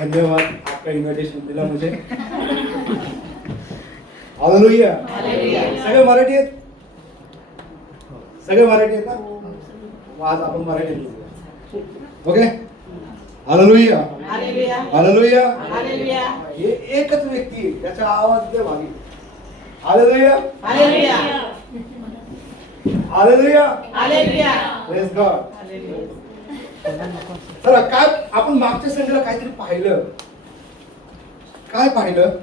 धन्यवाद आपका इन्व्हिटेशन दिला मुझे. हालेलुया. सगळे मराठी आहेत? सगळे मराठी आहेत ना? आज आपण मराठीत बोलूया. ओके. हालेलुया. हालेलुया. हे एकच व्यक्ती आहे त्याचा आवाज दे भागी. हालेलुया. हालेलुया. Praise God. चला, काय आपण मागच्या संडेला काहीतरी पाहिलं. काय पाहिलं?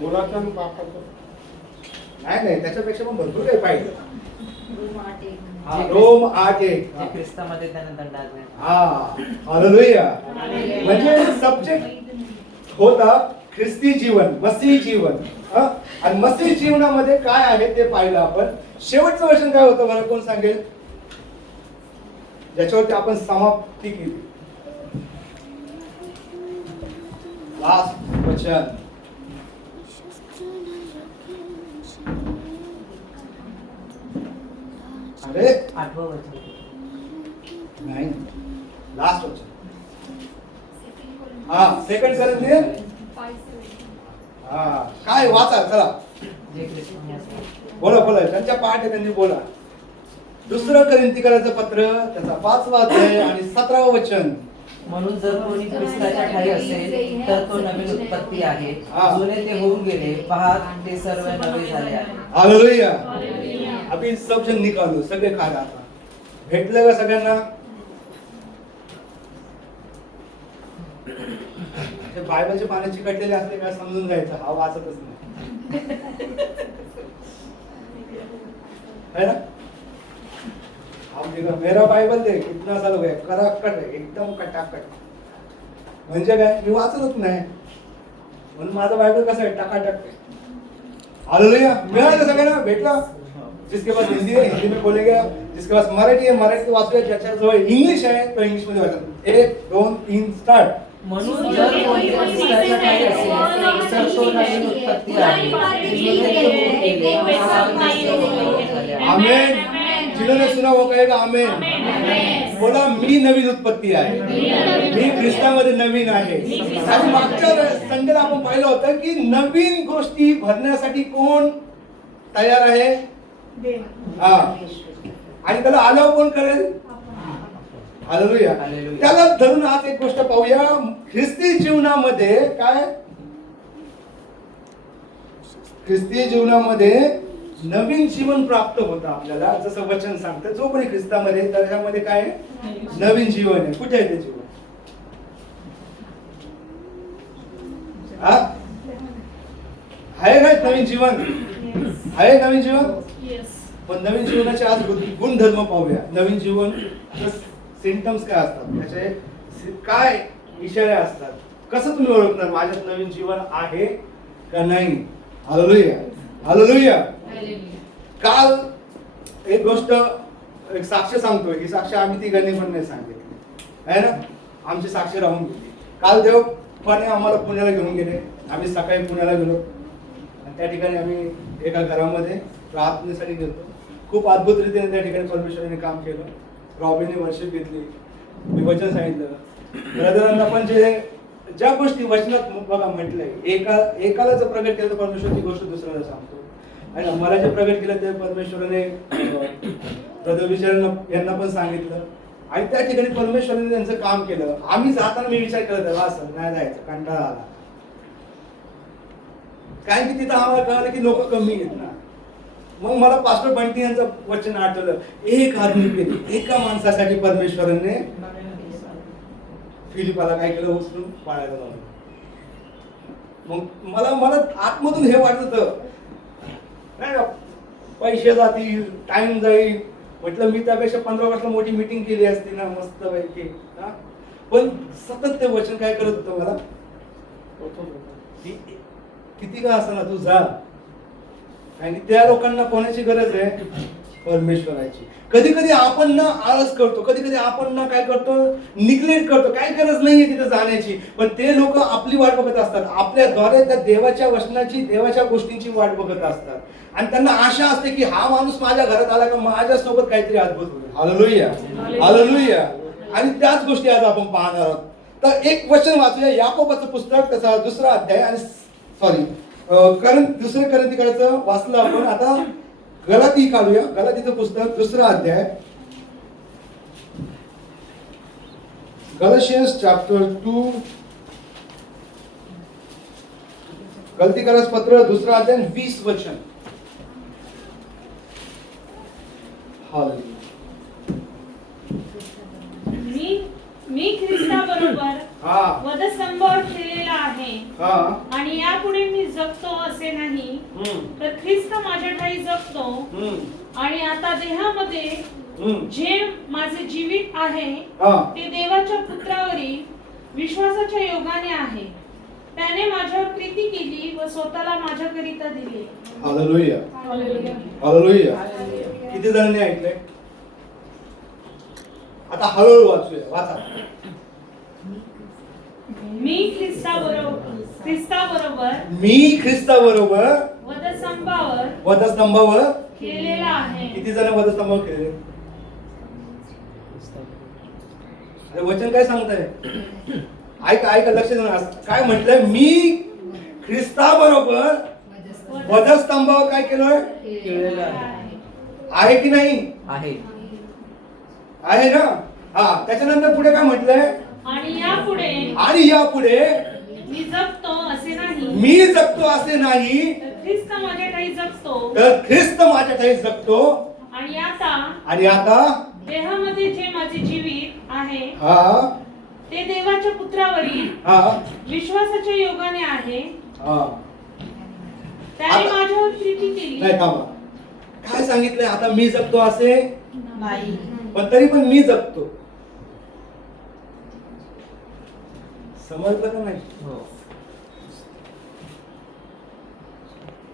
मुलाचं आणि बापाचं. नाही, त्याच्यापेक्षा पण भरपूर काही पाहिलं. रोम 8:1 ख्रिस्तामध्ये त्यांना दंडात नाही. हालेलुया. म्हणजे सब्जेक्ट होता ख्रिस्ती जीवन, मसीही जीवन. आणि मसीही जीवनामध्ये काय आहे ते पाहिलं आपण. शेवटचं वचन काय होतं बरं, कोण सांगेल? ज्याच्यावरती आपण समाप्ती केली. लास्ट वचन. अरे 8वं वचन. नाही, लास्ट वचन. सेकंड करेंथियन. काय वाचा चला. जे ख्रिस्ती असतात. बोला त्यांच्या पाठ आहे, त्यांनी बोला. दुसरं करिंथीकराचं पत्र त्याचा 5वा अध्याय आणि 17वं वचन. म्हणून जर कोणी ख्रिस्ताच्या ठाई असेल तर तो नवीन उत्पत्ती आहे. जुने ते होऊन गेले, पहा ते सर्व नवे झाले आहे. हालेलुया. अभी सब जन निकालो, सगळे खाला. आता भेटलं का सगळ्यांना? बायबलचे पाने चिकटलेले असले काय समजून जायचं, हा वाचतच नाही है ना. मेरा बायबल दे कितना साल हो गया, कराकट आहे एकदम कटाकट. म्हणजे काय, मी वाचतच नाही म्हणून माझं बायबल कसं आहे, टाकाटक आहे. हालेलुया. मिळालं सगळ्यांना, भेटला. जिसके पास हिंदी है हिंदी में बोलेगा, जिसके पास मराठी है मराठी वाचूया, ज्याच्या जवळ इंग्लिश आहे तो इंग्लिश मध्ये वाचा. 1 2 3 स्टार्ट. म्हणून जर कोणी ख्रिस्ताच्या ठाई असेल तर तो नवीन उत्पत्ती आहे. जुने ते होऊन गेले, पहा ते सर्व नवे झाले आहे. आमेन. जिन्होंने सुना वो कहेगा आमेन. बोला, मी नवीन उत्पत्ती आहे, मी ख्रिस्तामध्ये नवीन आहे. आणि मागच्या संडेला आपण पाहिलं होतं की नवीन गोष्टी भरण्यासाठी कोण तयार आहे? आणि त्याला आल्यावर कोण करेल? हालेलुया. त्याला धरून आज एक गोष्ट पाहूया. ख्रिस्ती जीवनामध्ये काय, ख्रिस्ती जीवनामध्ये नवीन जीवन प्राप्त होतं आपल्याला. जसं वचन सांगतं, जो कोणी ख्रिस्तामध्ये त्याच्यामध्ये काय नवीन जीवन आहे. कुठे आहे ते जीवन? आहे काय नवीन जीवन? आहे नवीन जीवन. पण नवीन जीवनाचे आज गुणधर्म पाहूया. नवीन जीवन सिम्पटम्स काय असतात, त्याचे काय इशारे असतात, कसं तुम्ही ओळखणार माझ्यात नवीन जीवन आहे का नाही? हालेलुया. हालेलुया. काल एक गोष्ट, एक साक्ष सांगतोय. ही साक्ष आम्ही तिघांनी पण नाही सांगितली आहे ना. आमची साक्ष राहून गेली. काल देवपणे आम्हाला पुण्याला घेऊन गेले. आम्ही सकाळी पुण्याला गेलो आणि त्या ठिकाणी आम्ही एका घरामध्ये प्रार्थनेसाठी गेलो. खूप अद्भुत रीतीने त्या ठिकाणी परमेश्वराने काम केलं. रॉबिनने वर्षिप घेतली, मी वचन सांगितलं. ब्रदरांना पण ज्या गोष्टी वचनात बघा म्हटलंय, एकाला जर प्रगट केलं तर परमेश्वर ती गोष्ट दुसऱ्याला सांगतो. आणि मला जे प्रगट केलं ते परमेश्वराने ब्रदर विचारांना यांना पण सांगितलं. आणि त्या ठिकाणी परमेश्वराने त्यांचं काम केलं. आम्ही जाताना मी विचार करत आहे, असं नाही जायचं, कंटाळा आला. कारण की तिथं आम्हाला कळलं की लोक कमी आहेत ना. मग मला पास्टर बंटी यांचं वचन आठवलं, एक आदमी केली, एका माणसासाठी परमेश्वराने फिलिपाला काय केलं, उचलून पाळायला लावलं. मग मला आतमधून हे वाटत होतं, नाही पैसे जातील, टाइम जाईल. म्हटलं मी त्यापेक्षा 15 वर्ष मोठी मीटिंग केली असती ना, मस्त पैकी. पण सतत ते वचन काय करत होतं मला, किती का असं ना तू जा. आणि त्या लोकांना कोणाची गरज आहे? परमेश्वराची. कधी कधी आपण ना आळस करतो, कधी कधी आपण ना काय करतो, निग्लेक्ट करतो, काही गरज नाहीये तिथे जाण्याची. पण ते लोक आपली वाट बघत असतात, आपल्याद्वारे त्या देवाच्या वचनाची, देवाच्या गोष्टींची वाट बघत असतात. आणि त्यांना आशा असते की हा माणूस माझ्या घरात आला का माझ्यासोबत काहीतरी अद्भुत होईल. Hallelujah, hallelujah. आणि त्याच गोष्टी आज आपण पाहणार आहोत. तर एक वचन वाचूया, याकोबाचं पुस्तक, त्याचा 2रा अध्याय, आणि दुसरे करंथीकरांचं वाचलं आपण. आता गलाती काढूया, गलातीचं पुस्तक 2रा अध्याय, गलाशियन्स चॅप्टर 2, गलातीकरांचं पत्र 2रा अध्याय 20 वचन. हालेलुया. मी ख्रिस्ताबरोबर वधस्तंभावर ठेवलेला आहे, आणि यापुढे मी जगतो असे नाही, तर ख्रिस्त माझ्या ठायी जगतो. आणि आता देहामध्ये जे माझे जीवित आहे ते देवाच्या पुत्रावरील विश्वासाच्या योगाने आहे. त्याने माझ्यावर प्रीती केली व स्वतःला माझ्याकरिता दिले. Hallelujah, hallelujah. किती जणांनी ऐकलंय? आता हळूहळू वाचूया, वाचा. मी ख्रिस्ताबरोबर वधस्तंभावर केलेला आहे. किती जण वधस्तंभावर केले? वचन काय सांगताय? ऐका, लक्ष देऊन. काय म्हटलंय? मी ख्रिस्ताबरोबर वधस्तंभावर काय केलंय? आहे की नाही? आहे ना? हा. त्याच्यानंतर पुढे काय म्हटलंय? आणि यापुढे मी जगतो असे नाही, तर ख्रिस्त माझ्या ठायी जगतो. आणि आता देहामध्ये जे माझे जीवित आहे हा ते देवाच्या पुत्रावरील विश्वासाच्या योगाने आहे. त्याने माझ्यावर प्रीती केली. नाही, थांबा. काय सांगितलंय? आता मी जगतो असे नाही, पण तरी पण मी जगतो. समजलं का नाही?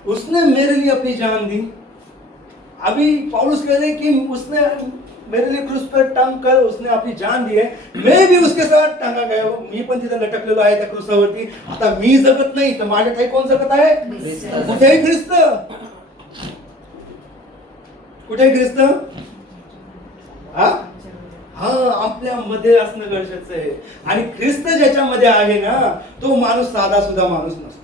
उसने मेरे लिए अपनी जान दी. अभी पौलुस कह रहे कि उसने मेरे लिए क्रूस पर टांग कर उसने अपनी जान दी है. मैं भी उसके साथ टांगा गया हूं. मी पण तिथे लटकलेलो आहे त्या क्रूसावरती. आता मी जगत नाही, तर माझ्या काही कोण जगत आहे? कुठेही ख्रिस्त. कुठेही ख्रिस्त. हा, आपल्यामध्ये असणं गरजेचं आहे. आणि ख्रिस्त ज्याच्यामध्ये आहे ना, तो माणूस साधा सुद्धा माणूस नसतो.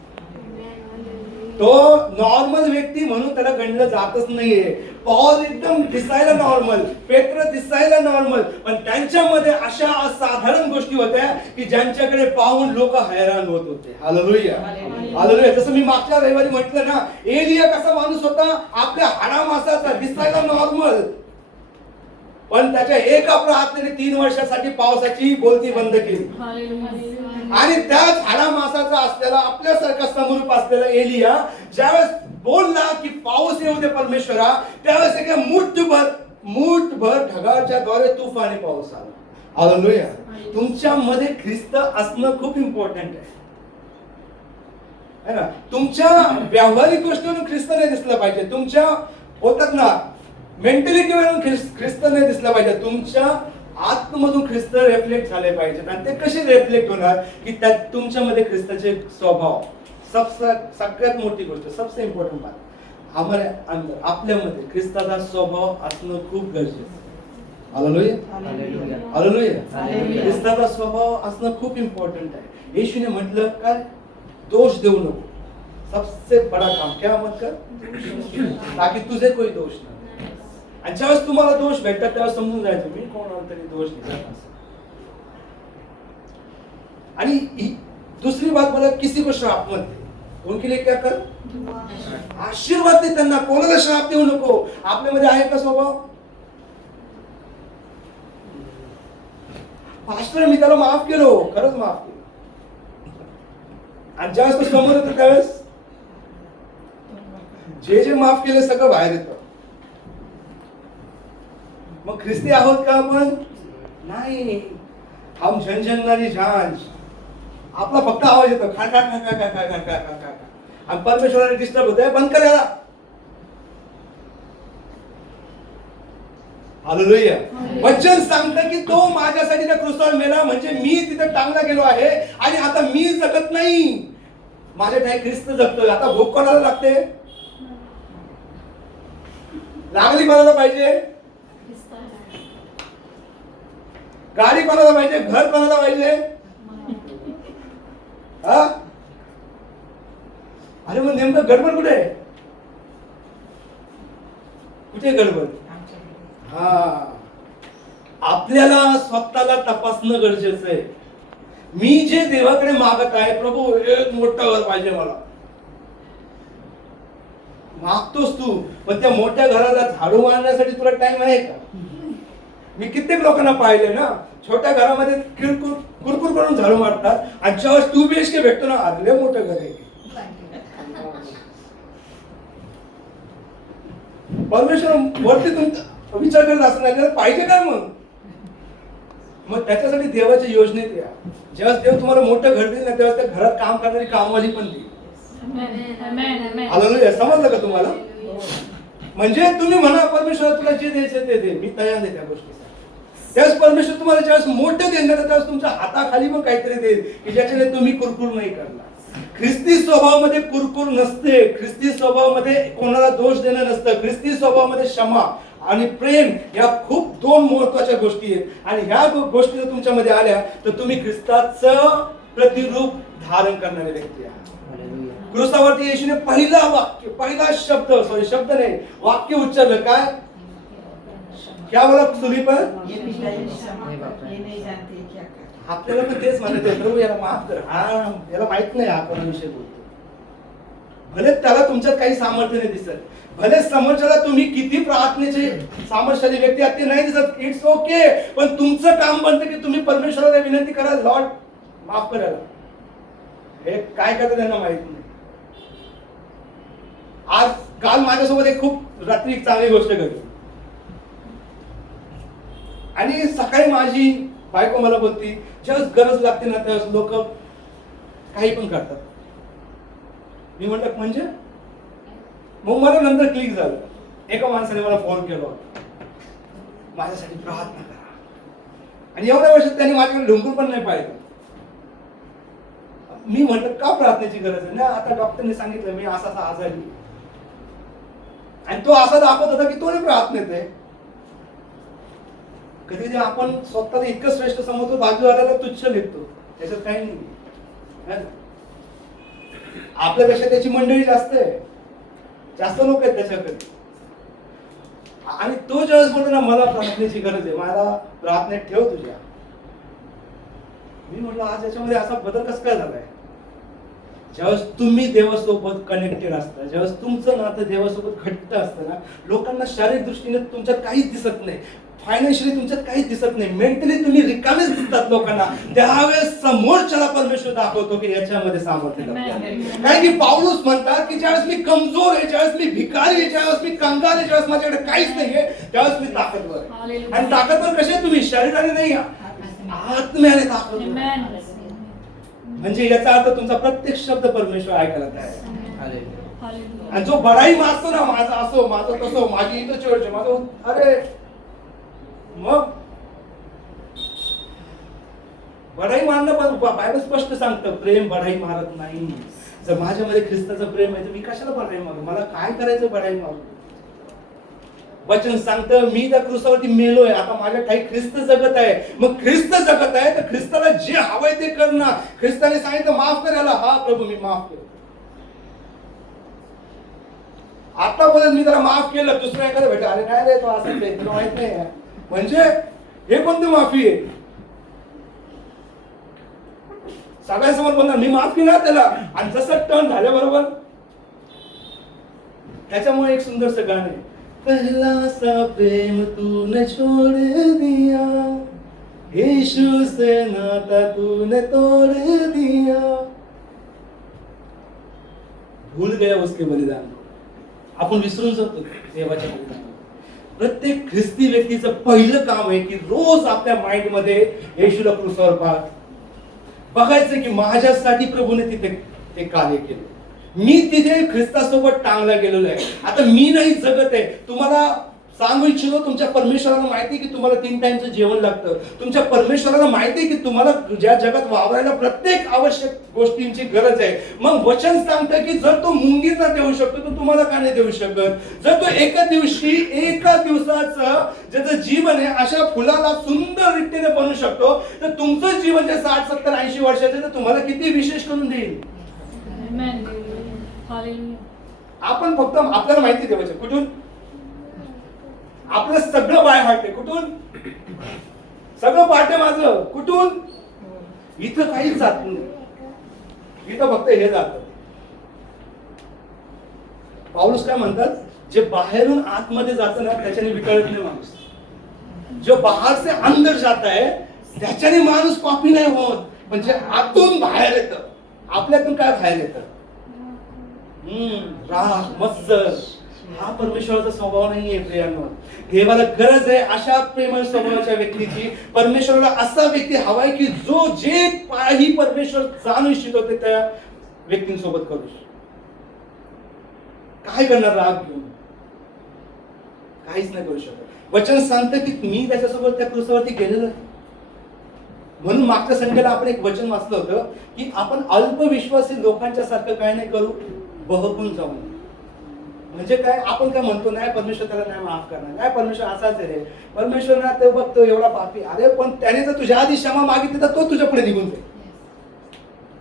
तो नॉर्मल व्यक्ती म्हणून त्याला गणलं जातच नाहीये. पॉल एकदम दिसायला नॉर्मल, पेत्र दिसायला नॉर्मल, पण त्यांच्यामध्ये अशा असाधारण गोष्टी होत्या की ज्यांच्याकडे पाहून लोक हैराण होत होते. Hallelujah, hallelujah. जसं मी मागच्या रविवारी म्हटलं ना, एलिया कसा माणूस होता? आपल्या हाडामासाचा, दिसायला नॉर्मल, पण त्याच्या एका प्रार्थनेने 3 वर्षासाठी पावसाची बोलती बंद केली. आणि त्याच हाडामासाचा असलेला, आपल्यासारखा समरूप असलेला एलिया ज्यावेळेस बोलला की पाऊस येऊ दे परमेश्वरा, त्यावेळेस एका मूठभर ढगाच्या द्वारे तुफानी पाऊस आला. हालेलुया. तुमच्यामध्ये ख्रिस्त असणं खूप इम्पॉर्टंट आहे ना. तुमच्या व्यावहारिक गोष्टीवरून ख्रिस्त नाही दिसलं पाहिजे. तुमच्या होतात ना मेंटॅलिटीवरून ख्रिस्त नाही दिसला पाहिजे. तुमच्या आत्ममधून ख्रिस्त रिफ्लेक्ट झाले पाहिजेत. आणि ते कसे रिफ्लेक्ट होणार? की त्यात तुमच्यामध्ये ख्रिस्ताचे स्वभाव, सगळ्यात मोठी गोष्ट, सबसे इम्पॉर्टंट बात, हमारे अंदर, आपल्यामध्ये ख्रिस्ताचा स्वभाव असणं खूप गरजेचं आहे. Hallelujah, hallelujah. ख्रिस्ताचा स्वभाव असणं खूप इम्पॉर्टंट आहे. येशूने म्हटलं काय? दोष देऊ नको. सबसे बडा काम क्या मत कर, ताकि तुझे कोई दोष नाही. आणि ज्यावेळेस तुम्हाला दोष भेटतात त्यावेळेस समजून जायचं मी कोणाला तरी दोष दिला. आणि दुसरी बात बोला, किसी को श्राप मत दे. उनके लिए क्या कर? आशीर्वाद दे त्यांना. कोणाला श्राप देऊ नको. आपल्यामध्ये आहे का स्वभाव? पास्टर मी त्याला माफ केलो, खरंच माफ केलं. आणि ज्यावेळेस तो समोर येतो त्यावेळेस जे माफ केलं सगळं बाहेर येतं. मग ख्रिस्ती आहोत का आपण? नाही. हम झणझणणारी झांज. आपला फक्त आवाज येतो खा खा खा खा खा खा खा खा. आणि परमेश्वराने डिस्टर्ब होतोय, बंद कर याला. हालेलुया. वचन सांगतं की तो माझ्यासाठी त्या क्रूसावर मेला, म्हणजे मी तिथे टांगला गेलो आहे आणि आता मी जगत नाही, माझ्या ठाई ख्रिस्त जगतोय. आता भूक कोणाला लागते? लागली कोणाला पाहिजे? गाडी कोणाला पाहिजे? घर कोणाला पाहिजे? हा? अरे मग नेमकं गडबड कुठे आहे? कुठे गडबड? हा, आपल्याला स्वतःला तपासणं गरजेचं आहे. मी जे देवाकडे मागत आहे, प्रभू एक मोठं घर पाहिजे मला, मागतोस तू, पण त्या मोठ्या घराला झाडू मारण्यासाठी तुला टाइम आहे का? मी कित्येक लोकांना पाहिले ना, छोट्या घरामध्ये किरकुर कुरकुर करून झाडू मारतात आणि जेव्हा 2 BHK भेटतो ना, आदले मोठं घर आहे. परमेश्वर वरती तुमचा विचार करत असणार पाहिजे काय? मग त्याच्यासाठी देवाच्या योजनेत या. जेव्हा देव तुम्हाला मोठं घर देईल ना, तेव्हा त्या घरात काम करणारी कामवाली पण देईल. हालेलुया. समजलं का तुम्हाला? म्हणजे तुम्ही म्हणा परमेश्वर तुला जे द्यायचं ते दे, मी तयार आहे त्या गोष्टीसाठी. त्यावेळेस परमेश्वर तुम्हाला ज्यावेळेस मोठं देईल ना, त्यावेळेस तुमच्या हाताखाली पण काहीतरी देईल की ज्याच्याने तुम्ही कुरकुर नाही करणार. ख्रिस्ती स्वभावामध्ये कुरकुर नसते. ख्रिस्ती स्वभावामध्ये कोणाला दोष देणं नसतं. ख्रिस्ती स्वभावामध्ये क्षमा आणि प्रेम या खूप 2 महत्वाच्या गोष्टी आहेत. आणि ह्या गोष्टी जर तुमच्यामध्ये आल्या तर तुम्ही ख्रिस्ताचं प्रतिरूप धारण करणारे व्यक्ती आहात. क्रूसावरती येशूने पहिला शब्द नाही, वाक्य उच्चारलं. काय? क्या बोला सुली पर? आपल्याला पण तेच म्हणत आहे, प्रभू याला माफ कर, हा याला माहित नाही हा कोणाविषयी बोलतो. भले त्याला तुमच्यात काही सामर्थ्य नाही दिसत, भले समोरच्याला तुम्ही किती प्रार्थनेचे सामर्थ्यशाली व्यक्ती आहात ते नाही दिसत, इट्स ओके. पण तुमचं काम बनतं की तुम्ही परमेश्वराला विनंती करा, लॉर्ड माफ करायला. हे काय करतं त्यांना माहित नाही. काल माझ्यासोबत एक खूप रात्री एक चांगली गोष्ट घडली आणि सकाळी माझी बायको मला बोलती, ज्यावेळेस गरज लागते ना त्यावेळेस लोक काही पण करतात. मी म्हटलं म्हणजे? मग मला नंतर क्लिक झालं. एका माणसाने मला फोन केला, माझ्यासाठी प्रार्थना करा. आणि एवढ्या वर्षात त्यांनी माझ्याकडे ढुंकून पण नाही पाहिलं. मी म्हटलं का प्रार्थनेची गरज आहे ना, आता डॉक्टरने सांगितलं मी असा आजारी, आणि तो असा दाखवत होता की तो नाही प्रार्थनेत आहे. कधी कधी आपण स्वतःला इतकं श्रेष्ठ समजतो, बाजूवाल्याला तुच्छ लेखतो, त्याच्यात काही नाही. आपल्यापेक्षा त्याची मंडळी जास्त आहे, जास्त लोक आहेत त्याच्याकडे. आणि तो ज्यावेळेस बोलतो ना मला प्रार्थनेची गरज आहे, मला प्रार्थनेत ठेव तुझ्या. मी म्हटलं आज याच्यामध्ये असा बदल कसा काय झालाय? ज्यावेळेस तुम्ही देवासोबत कनेक्टेड असता, ज्यावेळेस तुमचं नातं देवासोबत घट्ट असतं ना, लोकांना शारीरिक दृष्टीने तुमच्यात काहीच दिसत नाही, फायनान्शियली तुमच्यात काहीच दिसत नाही, मेंटली तुम्ही रिकामेच दिसतात लोकांना, त्यावेळेस समोरच्याला परमेश्वर दाखवतो की याच्यामध्ये सामर्थ्य आहे. कारण की पाऊलुस म्हणतात की ज्यावेळेस मी कमजोर आहे, ज्यावेळेस मी भिकारी आहे, ज्यावेळेस मी कंगाल आहे, ज्यावेळेस माझ्याकडे काहीच नाहीये, त्यावेळेस मी ताकदवर आहे. आणि ताकदवर कसे? तुम्ही शरीराने नाही, आत्म्याने ताकदवर. म्हणजे याचा अर्थ तुमचा प्रत्येक शब्द परमेश्वर ऐकायला तयार आहे. आणि जो बडाई मारतो ना, माझा असो, माझं तसो, माझी इथं चर्च, माझं, अरे मग बढाई मारणं पण बायबल स्पष्ट सांगतं, प्रेम बढाई मारत नाही. जर माझ्यामध्ये ख्रिस्ताचं प्रेम आहे तर मी कशाला बढाई मारू? मला काय करायचं बढाई मारू? वचन सांगतं मी त्या क्रूसावरती मेलोय, आता माझ्या ठाई ख्रिस्त जगत आहे. मग ख्रिस्त जगत आहे तर ख्रिस्ताला जे हवंय ते कर ना. ख्रिस्ताने सांगितलं माफ करायला, हा प्रभू मी माफ केलं. आता बोलत मी त्याला माफ केलं, दुसरा एखादा भेट, अरे नाही रे तो असं ते तुला माहित नाही. म्हणजे हे कोणती माफी आहे? सगळ्यासमोर बोलणार मी माफ केला त्याला, आणि जसं टर्न झाल्याबरोबर त्याच्यामुळे एक सुंदरसं गाणं आहे, पहला सा प्रेम तूने छोड़ दिया, यीशु से नाता तूने तोड़ दिया, भूल गया उसके बलिदान. आपण विसरून जातो देवाच्या बलिदान. प्रत्येक ख्रिस्ती व्यक्तीचं पहिलं काम आहे की रोज आपल्या माइंड मध्ये येशूला क्रूसावर बघायचं की माझ्यासाठी प्रभूने तिथे ते कार्य केलं, मी तिथे ख्रिस्तासोबत टांगला गेलेलो आहे. आता मी नाही जगत आहे. तुम्हाला सांगू इच्छितो, तुमच्या परमेश्वराला माहिती की तुम्हाला 3 टाइमचं जेवण लागतं. तुमच्या परमेश्वराला माहिती की तुम्हाला ज्या जगात वावरायला प्रत्येक आवश्यक गोष्टींची गरज आहे. मग वचन सांगतं की जर तो मुंगींना देऊ शकतो तर तुम्हाला का नाही देऊ शकत? जर तो एका दिवसाचं ज्याचं जीवन आहे अशा फुलाला सुंदर रीतीने बनवू शकतो, तर तुमचं जीवन जे 60, 70, 80 वर्षाचं तर तुम्हाला किती विशेष करून देईल. आपण फक्त आपल्याला माहिती देवायचं कुठून? आपलं सगळं बाय हार्ट आहे कुठून? सगळं पाठ आहे माझं कुठून? इथं काहीच जात नाही, इथं फक्त हे जात. पाऊलच काय म्हणतात, जे बाहेरून आतमध्ये जातं ना त्याच्याने विकळत नाही माणूस. जो बाहेर से अंदर जाता है त्याच्याने माणूस कॉपी नाही होत, म्हणजे आतून बाहेर येतं. आपल्यातून काय बाहेर येतं? राग, मत्सर, हा परमेश्वराचा स्वभाव नाहीये प्रियांनो. देवाला गरज आहे अशा प्रेमळ स्वभावाच्या व्यक्तीची. परमेश्वराला असा व्यक्ती हवाय की जो जे काही परमेश्वर जाणू इच्छितो ते त्या व्यक्तींसोबत करू. काय करणार राग घेऊन? काहीच नाही करू शकत. वचन सांगतं की मी त्याच्यासोबत त्या क्रूसावरती गेलेलो. म्हणून मागच्या संडेला आपण एक वचन वाचलं होतं की आपण अल्पविश्वासी लोकांच्या सारखं काय नाही करू, बहकून जाऊ. म्हणजे काय, आपण काय म्हणतो, नाही परमेश्वर त्याला नाही माफ करणार, नाही परमेश्वर असाच आहे रे, परमेश्वर ना ते बघतो एवढा पापी. अरे पण त्याने जर तुझ्या आधी क्षमा मागितली तर तो तुझ्या पुढे निघून जाईल.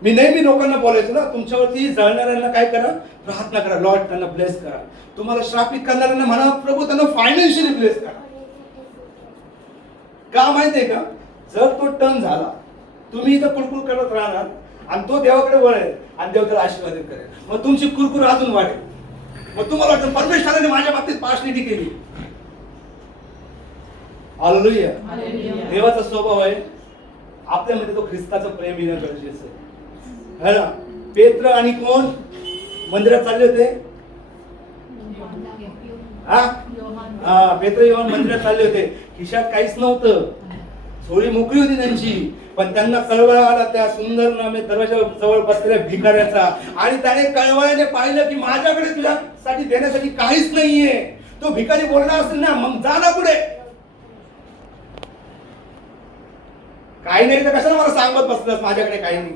मी नेहमी लोकांना बोलायचो ना, तुमच्यावरती जळणाऱ्यांना काय करा, प्रार्थना करा, लॉर्ड त्यांना ब्लेस करा. तुम्हाला श्रापित करणाऱ्यांना म्हणा, प्रभू त्यांना फायनान्शियली ब्लेस करा. का माहितीये का, जर तो टर्न झाला, तुम्ही इथं कुरकुर करत राहणार आणि तो देवाकडे वळेल आणि देव त्याला आशीर्वादित करेल. मग तुमची कुरकुर अजून वाढेल. मग तुम्हाला वाटतं परमेश्वराने माझ्या बाबतीत पार्शलिटी केली. हालेलुया. देवाचा स्वभाव आहे आपल्यामध्ये तो ख्रिस्ताचं प्रेम येणं गरजेचं आहे ना. पेत्र आणि कोण मंदिरात चालले होते? पेत्र योहान मंदिरात चालले होते. खिशात काहीच नव्हतं, थोडी मोकळी होती त्यांची, पण त्यांना कळवळा आला त्या सुंदर नामे दरवाजा जवळ बसलेल्या भिकाऱ्याचा. आणि त्याने कळवळ्याने पाहिलं की माझ्याकडे तुझ्यासाठी देण्यासाठी काहीच नाहीये. तो भिकारी बोलला असेल ना, मग जा ना पुढे, काही नाही तर कशाला मला सांगत बसलास माझ्याकडे काही नाही.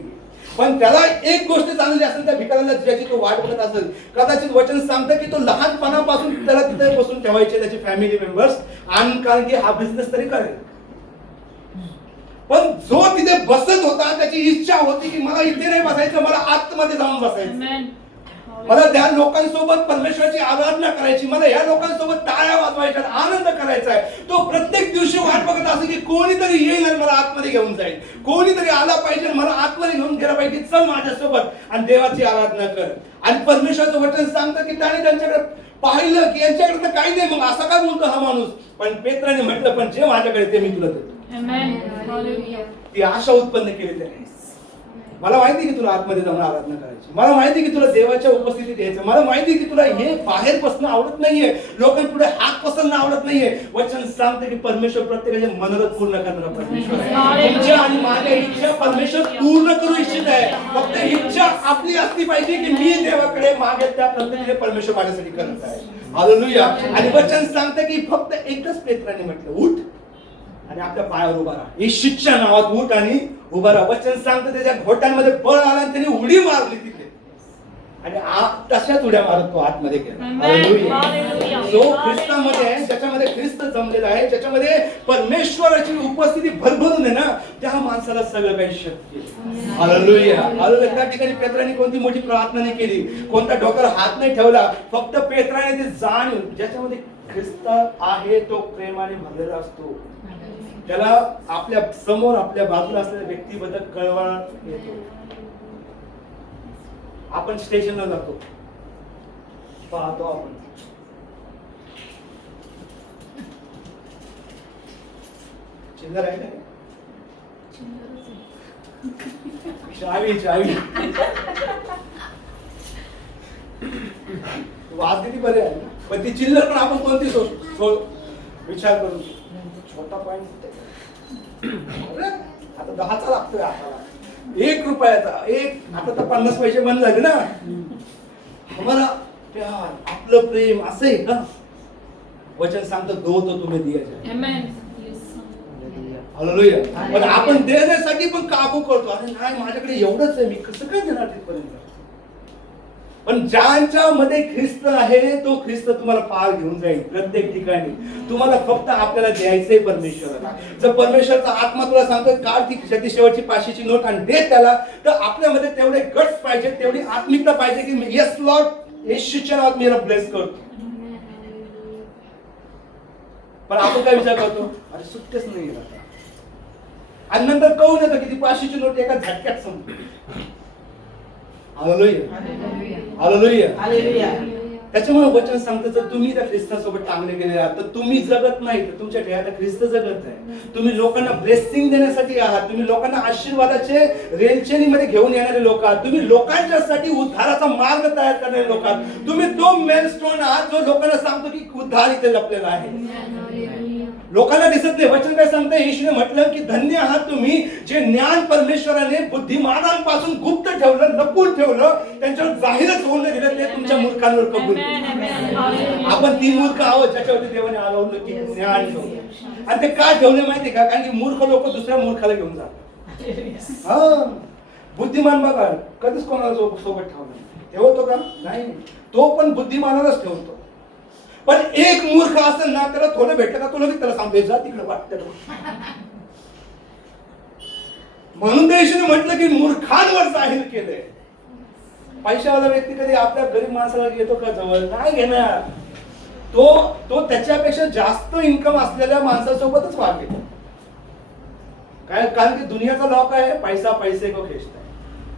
पण त्याला एक गोष्ट चांगली असेल त्या भिकाऱ्याला, ज्याची तो वाट बघत असेल. कदाचित वचन सांगतं की तो लहानपणापासून त्याला तिथे बसून ठेवायचे त्याचे फॅमिली मेंबर्स, आणि कारण की हा बिझनेस तरी करेल. पण जो तिथे बसत होता त्याची इच्छा होती की मला इथे नाही बसायचं, मला आतमध्ये जाऊन बसायचं. मला त्या लोकांसोबत परमेश्वराची आराधना करायची, मला या लोकांसोबत टाळ्या वाजवायच्या, आनंद करायचा आहे. तो प्रत्येक दिवशी वाट बघत असे की कोणीतरी येईल आणि मला आतमध्ये घेऊन जाईल, कोणीतरी आला पाहिजे, मला आतमध्ये घेऊन गेला पाहिजे, चल माझ्यासोबत आणि देवाची आराधना कर. आणि परमेश्वराचं वचन सांगतं की त्याने त्यांच्याकडे पाहिलं की यांच्याकडे तर काही नाही, मग असा काय बोलतो हा माणूस. पण पेत्राने म्हटलं, पण जे माझ्याकडे ते मी तुला देतो. ती आशा उत्पन्न केली त्याने. मला माहिती की तुला आतमध्ये जाऊन आराधना करायची, मला माहिती की तुला देवाच्या उपस्थितीत यायचं, मला माहिती की तुला हे बाहेर बसणं आवडत नाहीये, लोकांपुढे हात पसरणं आवडत नाहीये. वचन सांगते की परमेश्वर प्रत्येकाचे मनोरथ पूर्ण करणारा परमेश्वर आहे. तुमच्या आणि माझ्या इच्छा परमेश्वर पूर्ण करू इच्छित आहे. फक्त इच्छा आपली असली पाहिजे की मी देवाकडे मागे त्या पद्धतीने परमेश्वर माझ्यासाठी करत आहे. हालेलुया. आणि वचन सांगते की फक्त एकच पेत्राने म्हटलं, उठ आणि आपल्या पायावर उभा राहा. येशूच्या नावात उठ आणि उभा राहा. वचन सांगतं त्याच्या घोट्यांमध्ये बळ आला आणि त्याने उडी मारली तिथे, आणि तशाच उड्या मारत तो आतमध्ये गेला. जो ख्रिस्तामध्ये आहे, ज्याच्यामध्ये ख्रिस्त जमलेला आहे, ज्याच्यामध्ये परमेश्वराची उपस्थिती भरभरून आहे ना, त्या माणसाला सगळं काही शक्य आहे. हालेलुया. हालेलुया. त्या ठिकाणी पेत्राने कोणती मोठी प्रार्थना नाही केली, कोणता डोक्यावर हात नाही ठेवला. फक्त पेत्राने ते जाणीव, ज्याच्यामध्ये ख्रिस्त आहे तो प्रेमाने भरलेला असतो. त्याला आपल्या समोर आपल्या बाजूला असलेल्या व्यक्तीबद्दल कळवळा येतो. आपण स्टेशनला जातो, पाहतो आपण चिल्लर आहे का, चावी चावी वाज किती बरे आहे ना, पण ती चिल्लर पण आपण कोणती विचार करू. छोटा पॉइंट आता 10चा लागतोय, हाताला 1 रुपयाचा, आता तर 50 पैसे बंद झाले ना. आम्हाला प्यार, आपलं प्रेम असं आहे का? वचन सांगतं दो तो तुम्हें दिया जाए. Amen. हालेलुया. पण आपण देण्यासाठी पण काबू करतो. अरे नाही माझ्याकडे एवढंच आहे, मी कसं काय देणार तिथपर्यंत. पण ज्यांच्या मध्ये ख्रिस्त आहे तो ख्रिस्त तुम्हाला पार घेऊन जाईल प्रत्येक ठिकाणी. तुम्हाला फक्त आपल्याला द्यायचंय परमेश्वराला. जर परमेश्वरचा आत्मा तुला सांगतोय काढ ती शेवटची 500ची नोट आणि दे त्याला, तर आपल्यामध्ये तेवढे गट्स पाहिजे, तेवढी आत्मिकता पाहिजे की येस लॉर्ड येशूच्या नावात मी याला ब्लेस करतो. पण आपण काय विचार करतो, अरे सुट्टेच नाही आता. आणि नंतर कळून येतं की ती 500ची नोट एका झटक्यात संपली. हालेलुया. हालेलुया. हालेलुया. त्याच्यामुळे वचन सांगतं जर तुम्ही त्या ख्रिस्तासोबत चांगले गेले आहात तर तुम्ही जगत नाही, तर तुमच्या ठिकाणी ख्रिस्त जगत आहे. तुम्ही लोकांना ब्लेसिंग देण्यासाठी आहात, तुम्ही लोकांना आशीर्वादाचे रेलचेनीमध्ये घेऊन येणारे लोक आहात, तुम्ही लोकांच्यासाठी उद्धाराचा मार्ग तयार करणारे लोक आहात. तुम्ही तो मेलस्टोन आहात जो लोकांना सांगतो की उद्धार इथे लपलेला आहे. लोकांना दिसत नाही. वचन काय सांगतं, येशूने म्हटलं की धन्य आहात तुम्ही जे ज्ञान परमेश्वराने बुद्धिमानांपासून गुप्त ठेवलं, लपून ठेवलं, त्यांच्यावर जाहीरच होऊन दिलं, ते तुमच्या मूर्खांवर कबूल. आपण ती मूर्ख आहोत ज्याच्यावरती देवाने आलवलं की ज्ञान ठेवलं. आणि ते काय ठेवले माहिती का, कारण की मूर्ख लोक दुसऱ्या मूर्खाला घेऊन जातात. हा बुद्धिमान बघा कधीच कोणाला सोबत ठेवतो का नाही, तो पण बुद्धिमानालाच ठेवतो. पण एक मूर्ख असेल ना, त्याला थोडं भेटलं का तुला त्याला सांगतो जा तिकडे वाटतं. म्हणून देशाने म्हटलं की मूर्खांवर जाहीर केलंय. पैशावाला व्यक्ती कधी आपल्या गरीब माणसाला घेतो का जवळ, नाही घेणार. तो त्याच्यापेक्षा जास्त इन्कम असलेल्या माणसासोबतच वागेल. काय, कारण की दुनियाचा लॉ काय आहे, पैसा पैसे को खेचता है.